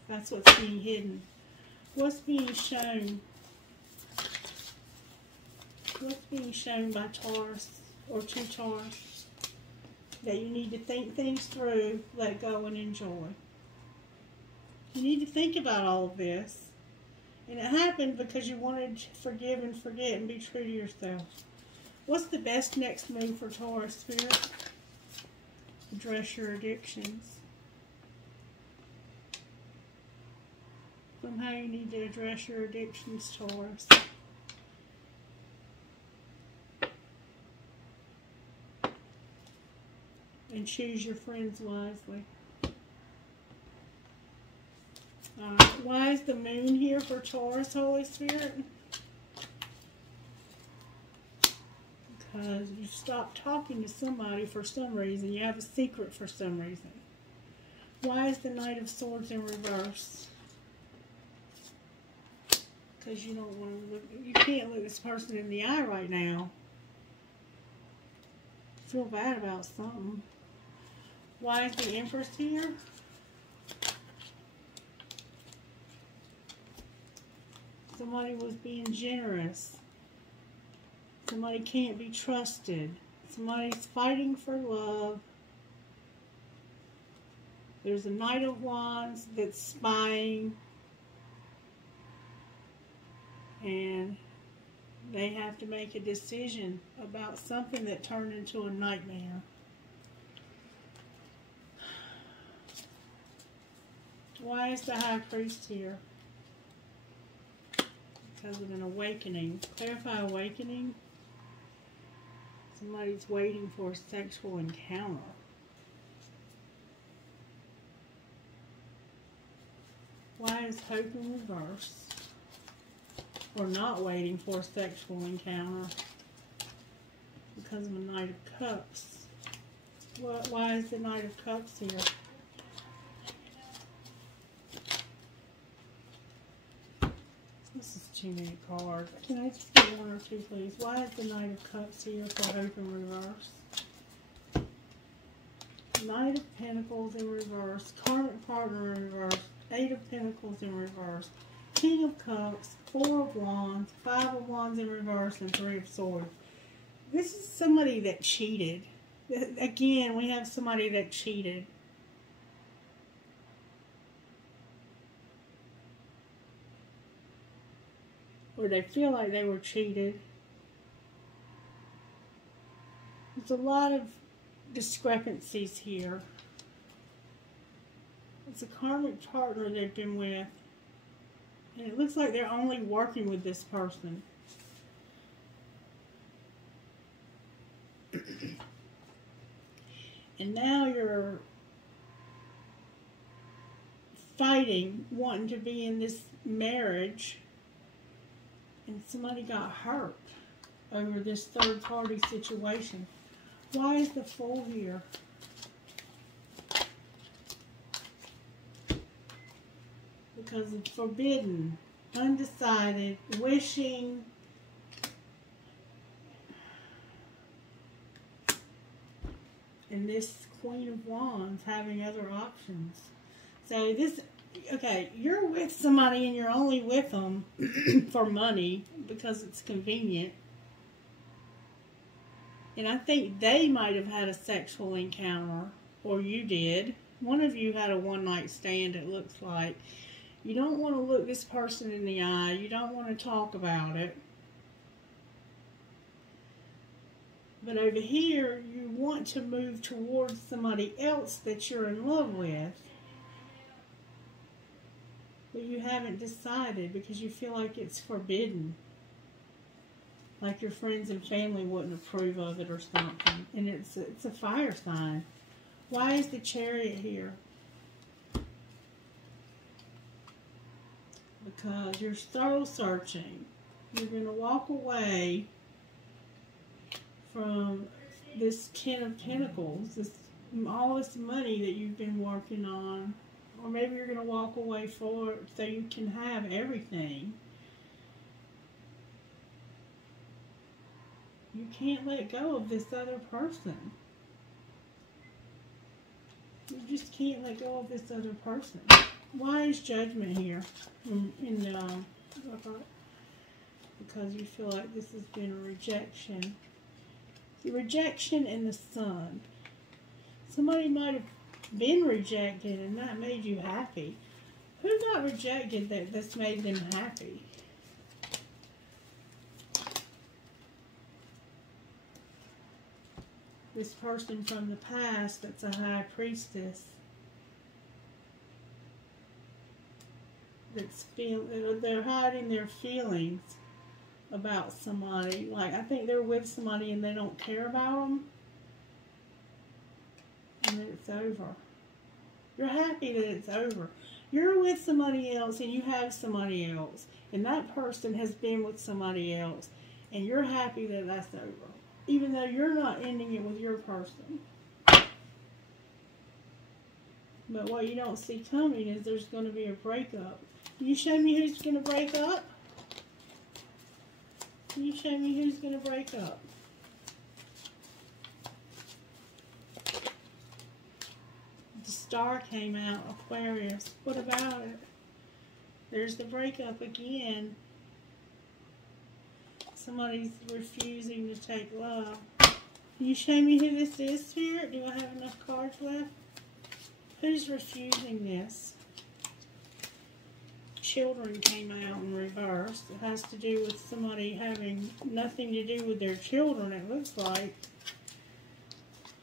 That's what's being hidden. What's being shown? What's being shown by Taurus or to Taurus? That you need to think things through, let go, and enjoy. You need to think about all of this. And it happened because you wanted to forgive and forget and be true to yourself. What's the best next move for Taurus, Spirit? Address your addictions. Somehow you need to address your addictions, Taurus. And choose your friends wisely. Why is the moon here for Taurus, Holy Spirit? Because you stopped talking to somebody for some reason. You have a secret for some reason. Why is the Knight of Swords in reverse? Because you don't want to look. You can't look this person in the eye right now. Feel bad about something. Why is the Empress here? Somebody was being generous. Somebody can't be trusted. Somebody's fighting for love. There's a Knight of Wands that's spying. And they have to make a decision about something that turned into a nightmare. Why is the High Priest here? Because of an awakening. Clarify awakening. Somebody's waiting for a sexual encounter. Why is hope in reverse? Or not waiting for a sexual encounter? Because of the Knight of Cups. Why is the Knight of Cups here? This is too many cards. Can I just get one or two, please? Why is the Knight of Cups here for hope in reverse? Knight of Pentacles in reverse. Karmic partner in reverse. Eight of Pentacles in reverse. King of Cups. Four of Wands. Five of Wands in reverse. And Three of Swords. This is somebody that cheated. Again, we have somebody that cheated. Or they feel like they were cheated. There's a lot of discrepancies here. It's a karmic partner they've been with. And it looks like they're only working with this person. And now you're fighting, wanting to be in this marriage. And somebody got hurt over this third party situation. Why is the Fool here? Because it's forbidden, undecided, wishing. And this Queen of Wands having other options. So this, okay, you're with somebody and you're only with them for money because it's convenient. And I think they might have had a sexual encounter, or you did. One of you had a one-night stand, it looks like. You don't want to look this person in the eye. You don't want to talk about it. But over here, you want to move towards somebody else that you're in love with. But you haven't decided because you feel like it's forbidden. Like your friends and family wouldn't approve of it or something. And it's a fire sign. Why is the Chariot here? Because you're soul searching. You're going to walk away from this Ten of Pentacles. All this money that you've been working on. Or maybe you're going to walk away for it so you can have everything. You can't let go of this other person. You just can't let go of this other person. Why is Judgment here? Because you feel like this has been a rejection. The rejection and the Sun. Somebody might have been rejected and that made you happy. Who got rejected that's made them happy? This person from the past that's a High Priestess. They're hiding their feelings about somebody. Like, I think they're with somebody and they don't care about them. And then it's over. You're happy that it's over. You're with somebody else and you have somebody else. And that person has been with somebody else. And you're happy that that's over. Even though you're not ending it with your person. But what you don't see coming is there's going to be a breakup. Can you show me who's going to break up? Can you show me who's going to break up? The Star came out, Aquarius. What about it? There's the breakup again. Somebody's refusing to take love. Can you show me who this is, Spirit? Do I have enough cards left? Who's refusing this? Children came out in reverse. It has to do with somebody having nothing to do with their children, it looks like.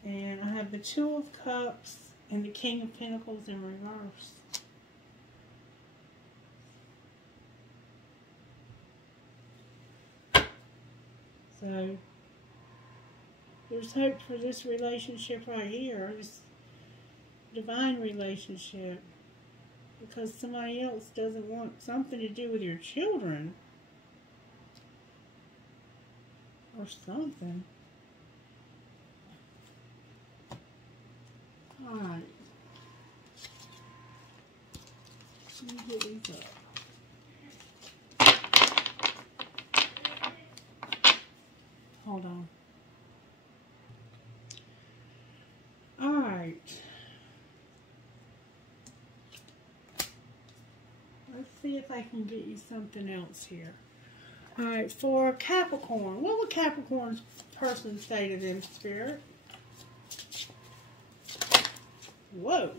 And I have the Two of Cups and the King of Pentacles in reverse. So, there's hope for this relationship right here, this divine relationship, because somebody else doesn't want something to do with your children or something. Alright. Let me get these up. Hold on. Alright. Let's see if I can get you something else here. Alright, for Capricorn. What would Capricorn's person say to them, Spirit? Whoa.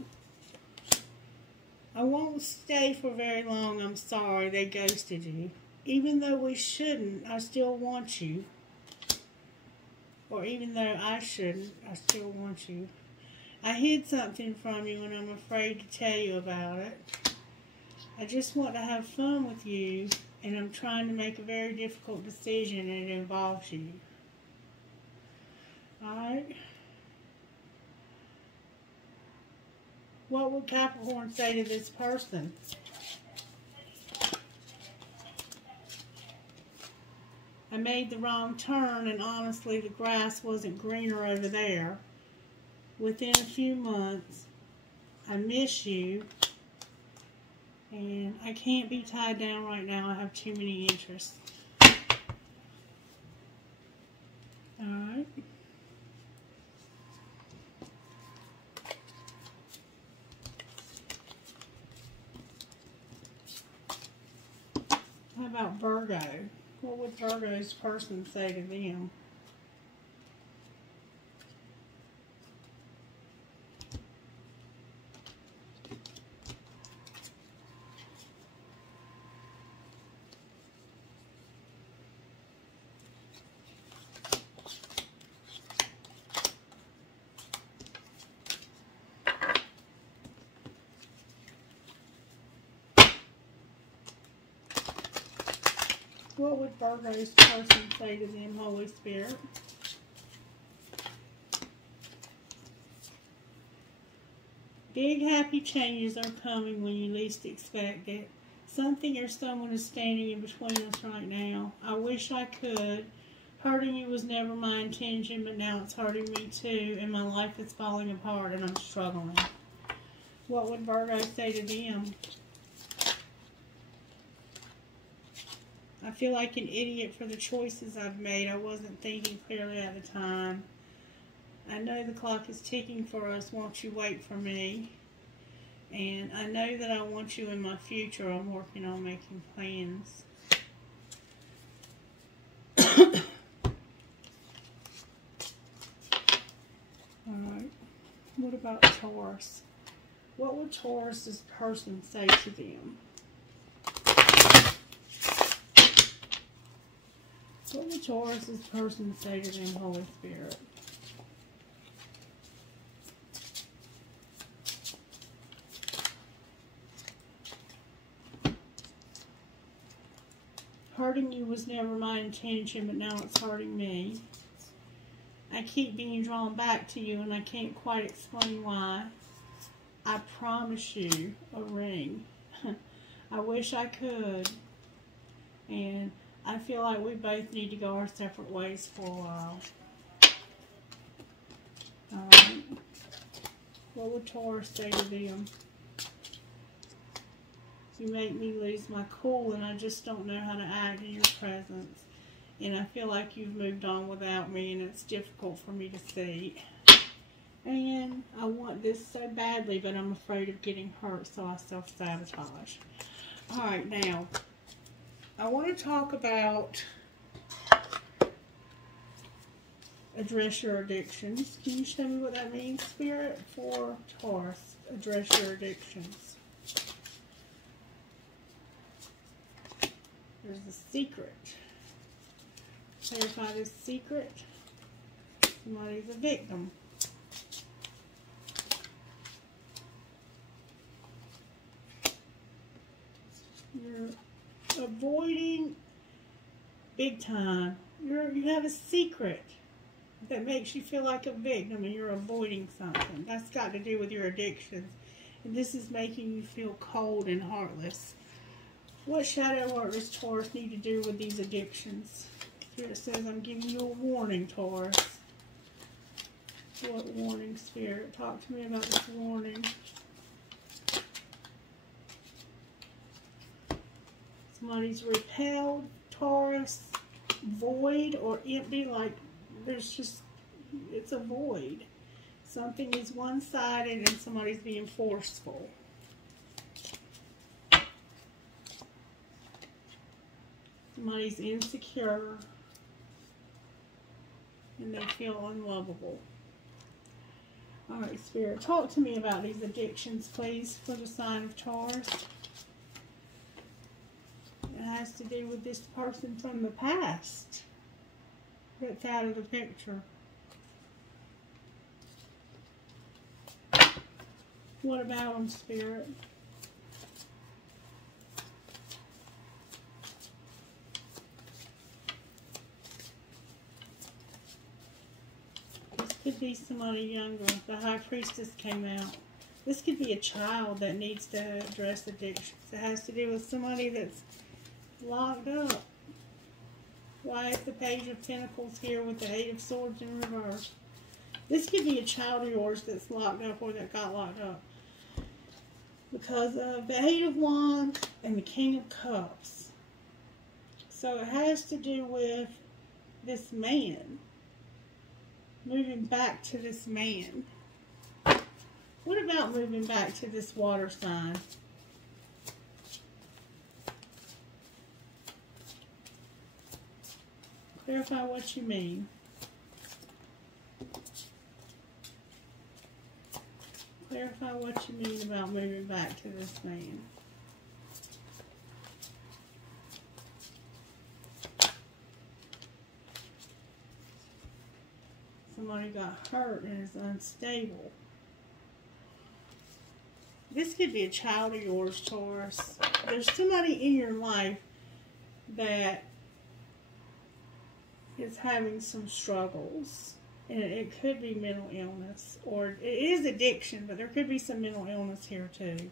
I won't stay for very long. I'm sorry they ghosted you. Even though we shouldn't, I still want you. Or even though I shouldn't, I still want you. I hid something from you and I'm afraid to tell you about it. I just want to have fun with you and I'm trying to make a very difficult decision and it involves you. Alright? What would Capricorn say to this person? I made the wrong turn and honestly the grass wasn't greener over there. Within a few months, I miss you and I can't be tied down right now. I have too many interests. Alright. How about Virgo? What would Virgo's person say to them? What would Virgo's person say to them, Holy Spirit? Big happy changes are coming when you least expect it. Something or someone is standing in between us right now. I wish I could. Hurting you was never my intention, but now it's hurting me too, and my life is falling apart and I'm struggling. What would Virgo say to them? I feel like an idiot for the choices I've made. I wasn't thinking clearly at the time. I know the clock is ticking for us. Won't you wait for me? And I know that I want you in my future. I'm working on making plans. Alright. What about Taurus? What would Taurus's person say to them? What would Taurus's person say to them, Holy Spirit? Hurting you was never my intention, but now it's hurting me. I keep being drawn back to you, and I can't quite explain why. I promise you a ring. I wish I could. And I feel like we both need to go our separate ways for a while. Alright. What would Taurus say to them? You make me lose my cool and I just don't know how to act in your presence. And I feel like you've moved on without me and it's difficult for me to see. And I want this so badly, but I'm afraid of getting hurt, so I self-sabotage. Alright, now, I want to talk about Address your addictions. Can you show me what that means, Spirit, for Taurus? Address your addictions. There's the secret. Clarify this secret. Somebody's a victim. You're avoiding big time. You have a secret that makes you feel like a victim and you're avoiding something. That's got to do with your addictions. And this is making you feel cold and heartless. What shadow work does Taurus need to do with these addictions? Here it says, I'm giving you a warning, Taurus. What warning, Spirit? Talk to me about this warning. Somebody's repelled, Taurus, void or empty, like there's just, it's a void. Something is one-sided and somebody's being forceful. Somebody's insecure and they feel unlovable. Alright, Spirit, talk to me about these addictions, please, for the sign of Taurus. It has to do with this person from the past that's out of the picture. What about them, Spirit? This could be somebody younger. The High Priestess came out. This could be a child that needs to address addictions. It has to do with somebody that's locked up. Why is the Page of Pentacles here with the Eight of Swords in reverse? This could be a child of yours that's locked up or that got locked up. Because of the Eight of Wands and the King of Cups. So it has to do with this man. Moving back to this man. What about moving back to this water sign? Clarify what you mean. Clarify what you mean about moving back to this man. Somebody got hurt and is unstable. This could be a child of yours, Taurus. There's somebody in your life that is having some struggles. And it could be mental illness. Or it is addiction, but there could be some mental illness here too.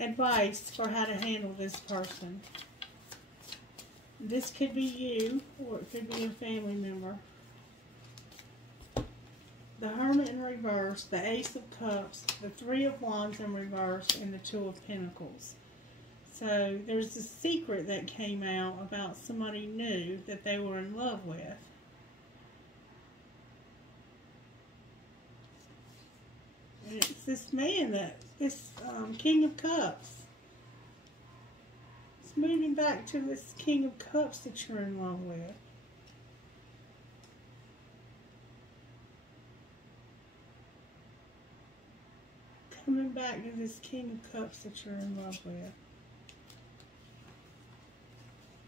Advice for how to handle this person. This could be you, or it could be a family member. The Hermit in reverse, the Ace of Cups, the Three of Wands in reverse, and the Two of Pentacles. So there's a secret that came out about somebody new that they were in love with. And it's this man this King of Cups. It's moving back to this King of Cups that you're in love with. Coming back to this King of Cups that you're in love with.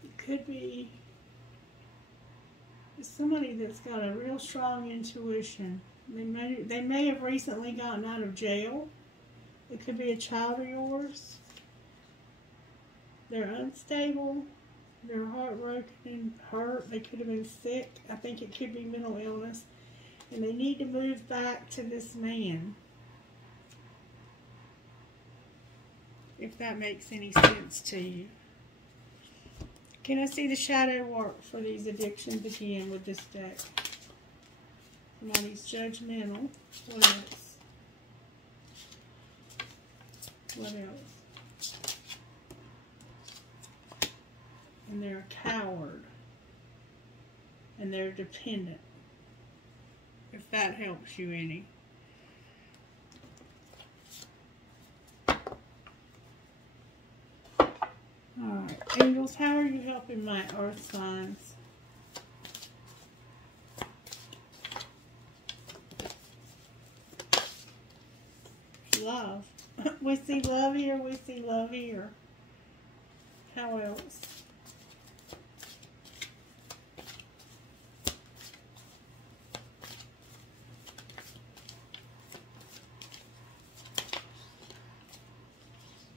It could be somebody that's got a real strong intuition. They may have recently gotten out of jail. It could be a child of yours. They're unstable. They're heartbroken and hurt. They could have been sick. I think it could be mental illness. And they need to move back to this man. If that makes any sense to you. Can I see the shadow work for these addictions again with this deck? Somebody's judgmental. What else? What else? And they're a coward. And they're dependent. If that helps you any. Alright, angels, how are you helping my earth signs? We see love here. We see love here. How else?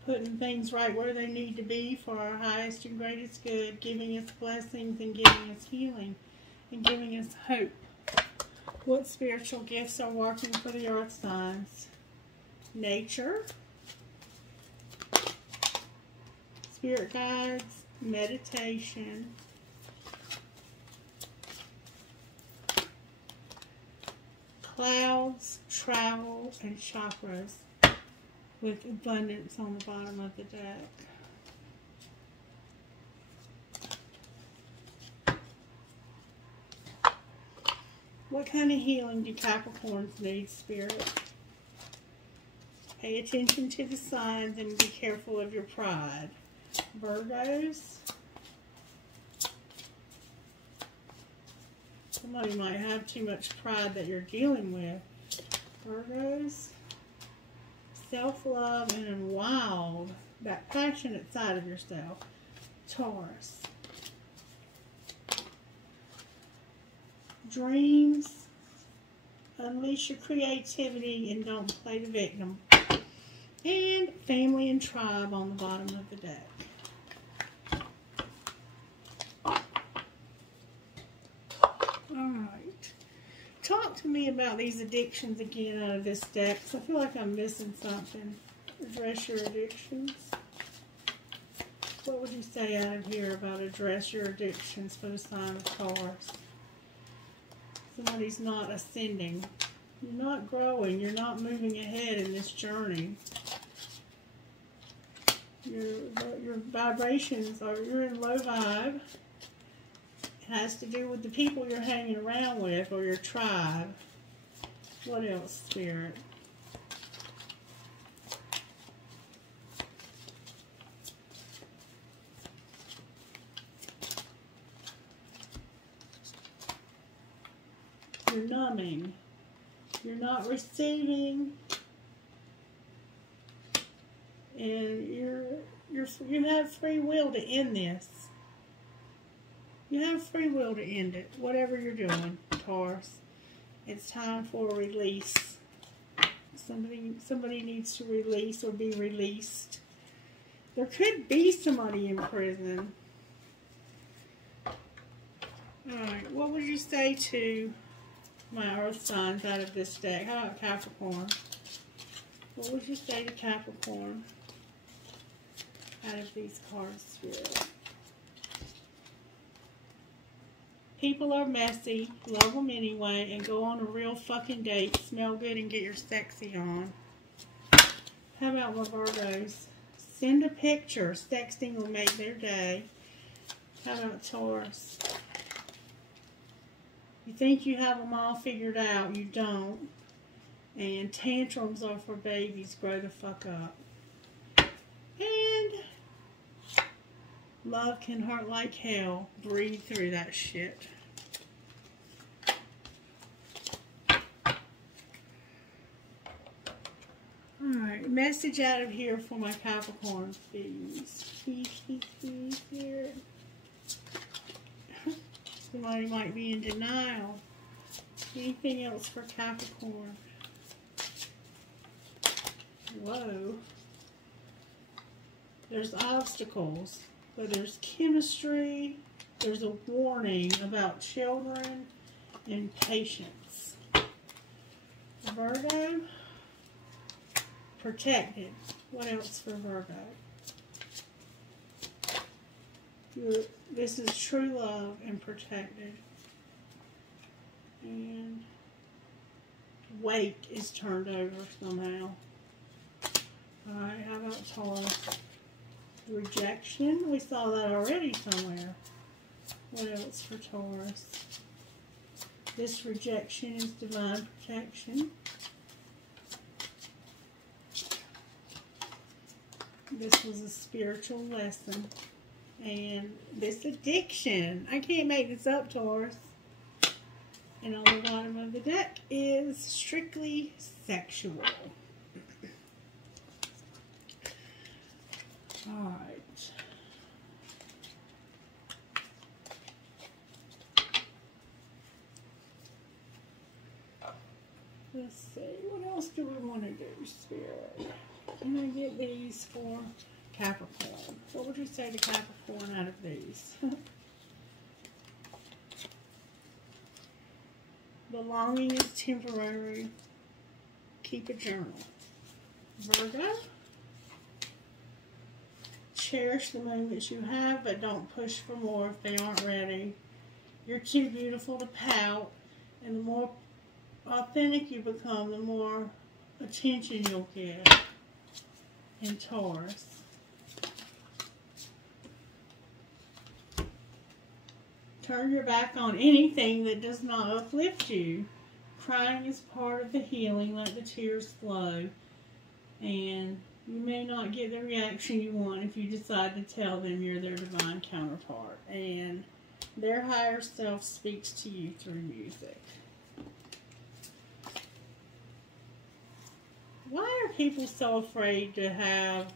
Putting things right where they need to be for our highest and greatest good, giving us blessings and giving us healing and giving us hope. What spiritual gifts are working for the earth signs? Nature, spirit guides, meditation, clouds, travel, and chakras, with abundance on the bottom of the deck. What kind of healing do Capricorns need, Spirit? Pay attention to the signs and be careful of your pride. Virgos. Somebody might have too much pride that you're dealing with. Virgos. Self-love and wild, that passionate side of yourself. Taurus. Dreams. Unleash your creativity and don't play the victim. And family and tribe on the bottom of the deck. Alright. Talk to me about these addictions again out of this deck, because I feel like I'm missing something. Address your addictions. What would you say out of here about address your addictions for the sign of Taurus? Somebody's not ascending. You're not growing. You're not moving ahead in this journey. Your vibrations are, you're in low vibe. It has to do with the people you're hanging around with or your tribe. What else, Spirit? You're numbing. You're not receiving. And you have free will to end this. You have free will to end it. Whatever you're doing, Taurus. It's time for a release. Somebody needs to release or be released. There could be somebody in prison. Alright, what would you say to my earth signs out of this deck? How about Capricorn? What would you say to Capricorn out of these cards, Spirit? People are messy, love them anyway, and go on a real fucking date. Smell good and get your sexy on. How about my Virgos? Send a picture. Sexting will make their day. How about Taurus? You think you have them all figured out. You don't. And tantrums are for babies. Grow the fuck up. And love can hurt like hell. Breathe through that shit. Alright, message out of here for my Capricorn, please. Here. Somebody might be in denial. Anything else for Capricorn? Whoa. There's obstacles, but there's chemistry. There's a warning about children and patience. Virgo, protected. What else for Virgo? This is true love and protected. And weight is turned over somehow. Alright, how about Taurus? Rejection. We saw that already somewhere. What else for Taurus? This rejection is divine protection. This was a spiritual lesson. And this addiction. I can't make this up, Taurus. And on the bottom of the deck is strictly sexual. Alright. Let's see, what else do we want to do, Spirit? Can I get these for Capricorn? What would you say to Capricorn out of these? Belonging is temporary. Keep a journal. Virgo. Cherish the moments you have, but don't push for more if they aren't ready. You're too beautiful to pout, and the more authentic you become, the more attention you'll get. In Taurus. Turn your back on anything that does not uplift you. Crying is part of the healing. Let the tears flow. And you may not get the reaction you want if you decide to tell them you're their divine counterpart. And their higher self speaks to you through music. Why are people so afraid to have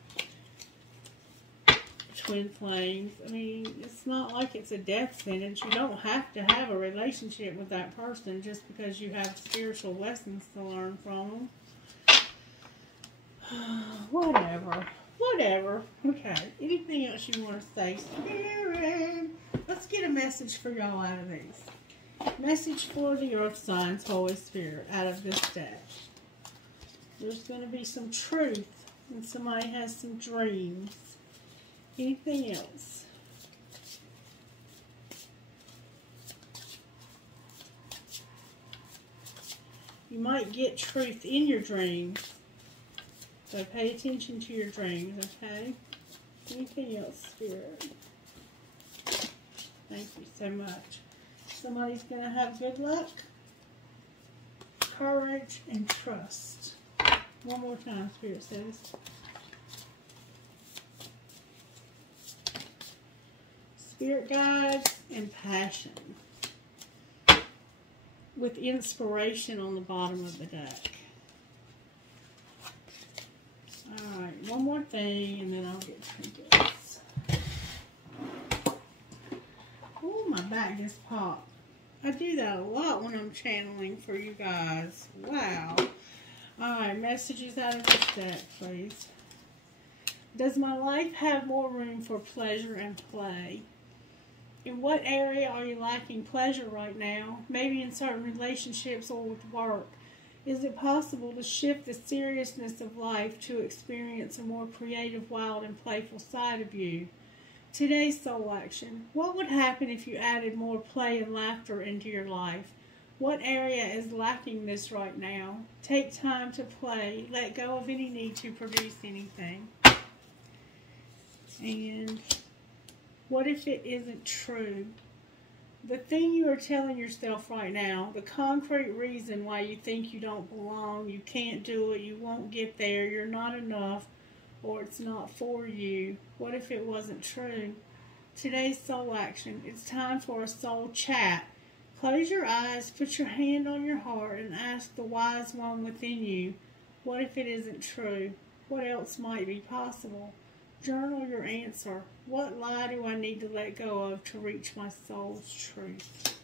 twin flames? I mean, it's not like it's a death sentence. You don't have to have a relationship with that person just because you have spiritual lessons to learn from them. Whatever. Okay. Anything else you want to say? Spirit. Let's get a message for y'all out of these. Message for the earth signs, Holy Spirit, out of this deck. There's going to be some truth, and somebody has some dreams. Anything else? You might get truth in your dreams, so pay attention to your dreams, okay? Anything else, Spirit? Thank you so much. Somebody's going to have good luck, courage, and trust. One more time, Spirit says. Spirit guides and passion. With inspiration on the bottom of the deck. Alright, one more thing and then I'll get trinkets. Oh, my back just popped. I do that a lot when I'm channeling for you guys. Wow. Alright, messages out of this deck, please. Does my life have more room for pleasure and play? In what area are you lacking pleasure right now? Maybe in certain relationships or with work. Is it possible to shift the seriousness of life to experience a more creative, wild, and playful side of you? Today's soul action. What would happen if you added more play and laughter into your life? What area is lacking this right now? Take time to play. Let go of any need to produce anything. And what if it isn't true? The thing you are telling yourself right now, the concrete reason why you think you don't belong, you can't do it, you won't get there, you're not enough, or it's not for you. What if it wasn't true? Today's soul action. It's time for a soul chat. Close your eyes, put your hand on your heart, and ask the wise one within you, what if it isn't true? What else might be possible? Journal your answer. What lie do I need to let go of to reach my soul's truth?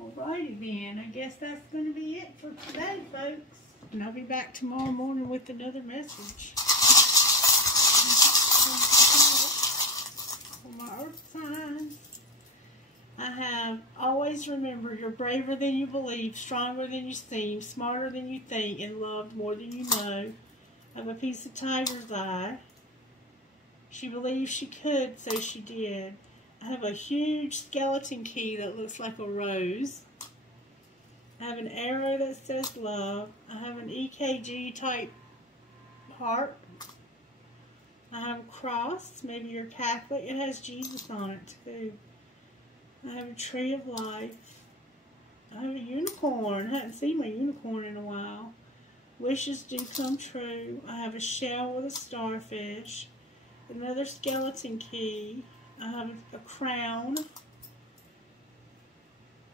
Alrighty then, I guess that's going to be it for today, folks. And I'll be back tomorrow morning with another message. For my earth signs, I have always remember you're braver than you believe, stronger than you seem, smarter than you think, and loved more than you know. I have a piece of tiger's eye. She believed she could, so she did. I have a huge skeleton key that looks like a rose. I have an arrow that says love. I have an EKG type heart. I have a cross. Maybe you're Catholic. It has Jesus on it too. I have a tree of life. I have a unicorn. I haven't seen my unicorn in a while. Wishes do come true. I have a shell with a starfish. Another skeleton key. I have a crown.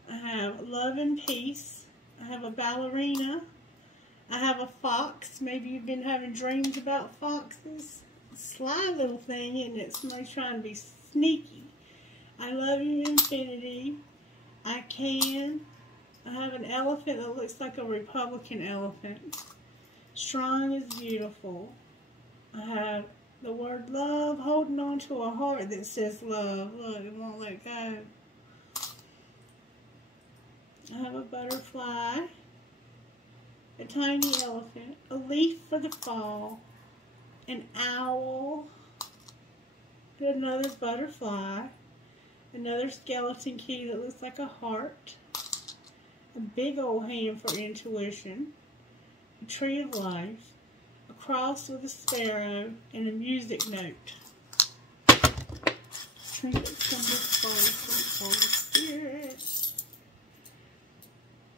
I have love and peace. I I have a ballerina. I have a fox. Maybe you've been having dreams about foxes. Sly little thing, isn't it? Somebody's trying to be sneaky. I love you, infinity. I can. I have an elephant that looks like a Republican elephant. Strong is beautiful. I have the word love holding on to a heart that says love. Look, it won't let go. I have a butterfly, a tiny elephant, a leaf for the fall, an owl, another butterfly, another skeleton key that looks like a heart, a big old hand for intuition, a tree of life, a cross with a sparrow, and a music note. Trinket symbols for the Holy Spirit.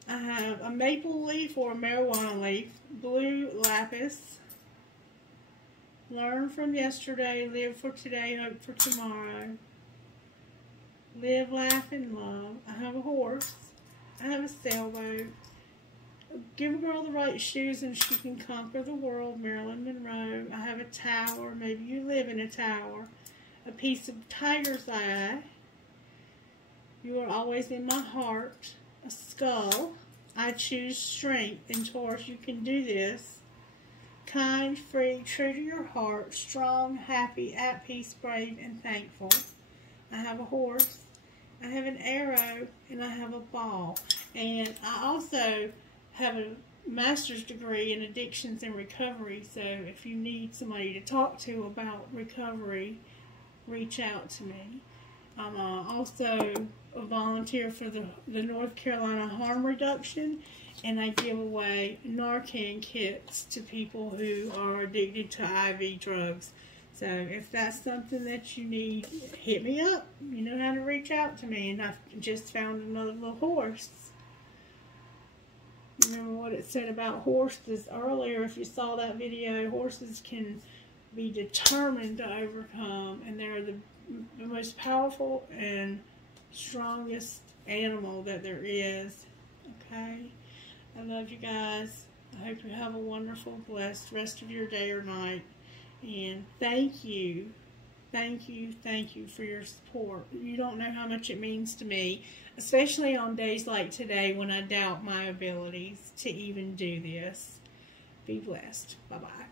I have a maple leaf or a marijuana leaf, blue lapis, learn from yesterday, live for today, hope for tomorrow, live, laugh, and love. I have a horse. I have a sailboat. Give a girl the right shoes and she can conquer the world, Marilyn Monroe. I have a tower. Maybe you live in a tower. A piece of tiger's eye. You are always in my heart. A skull. I choose strength. And Taurus, you can do this. Kind, free, true to your heart, strong, happy, at peace, brave, and thankful. I have a horse. I have an arrow. And I have a ball. And I also have a master's degree in addictions and recovery. So if you need somebody to talk to about recovery, reach out to me. I'm also a volunteer for the North Carolina Harm Reduction, and I give away Narcan kits to people who are addicted to IV drugs. So if that's something that you need, hit me up. You know how to reach out to me. And I've just found another little horse. Remember what it said about horses earlier. If you saw that video, horses can be determined to overcome, and they're the most powerful and strongest animal that there is. Okay? I love you guys. I hope you have a wonderful, blessed rest of your day or night. And thank you for your support. You don't know how much it means to me, especially on days like today when I doubt my abilities to even do this. Be blessed. Bye-bye.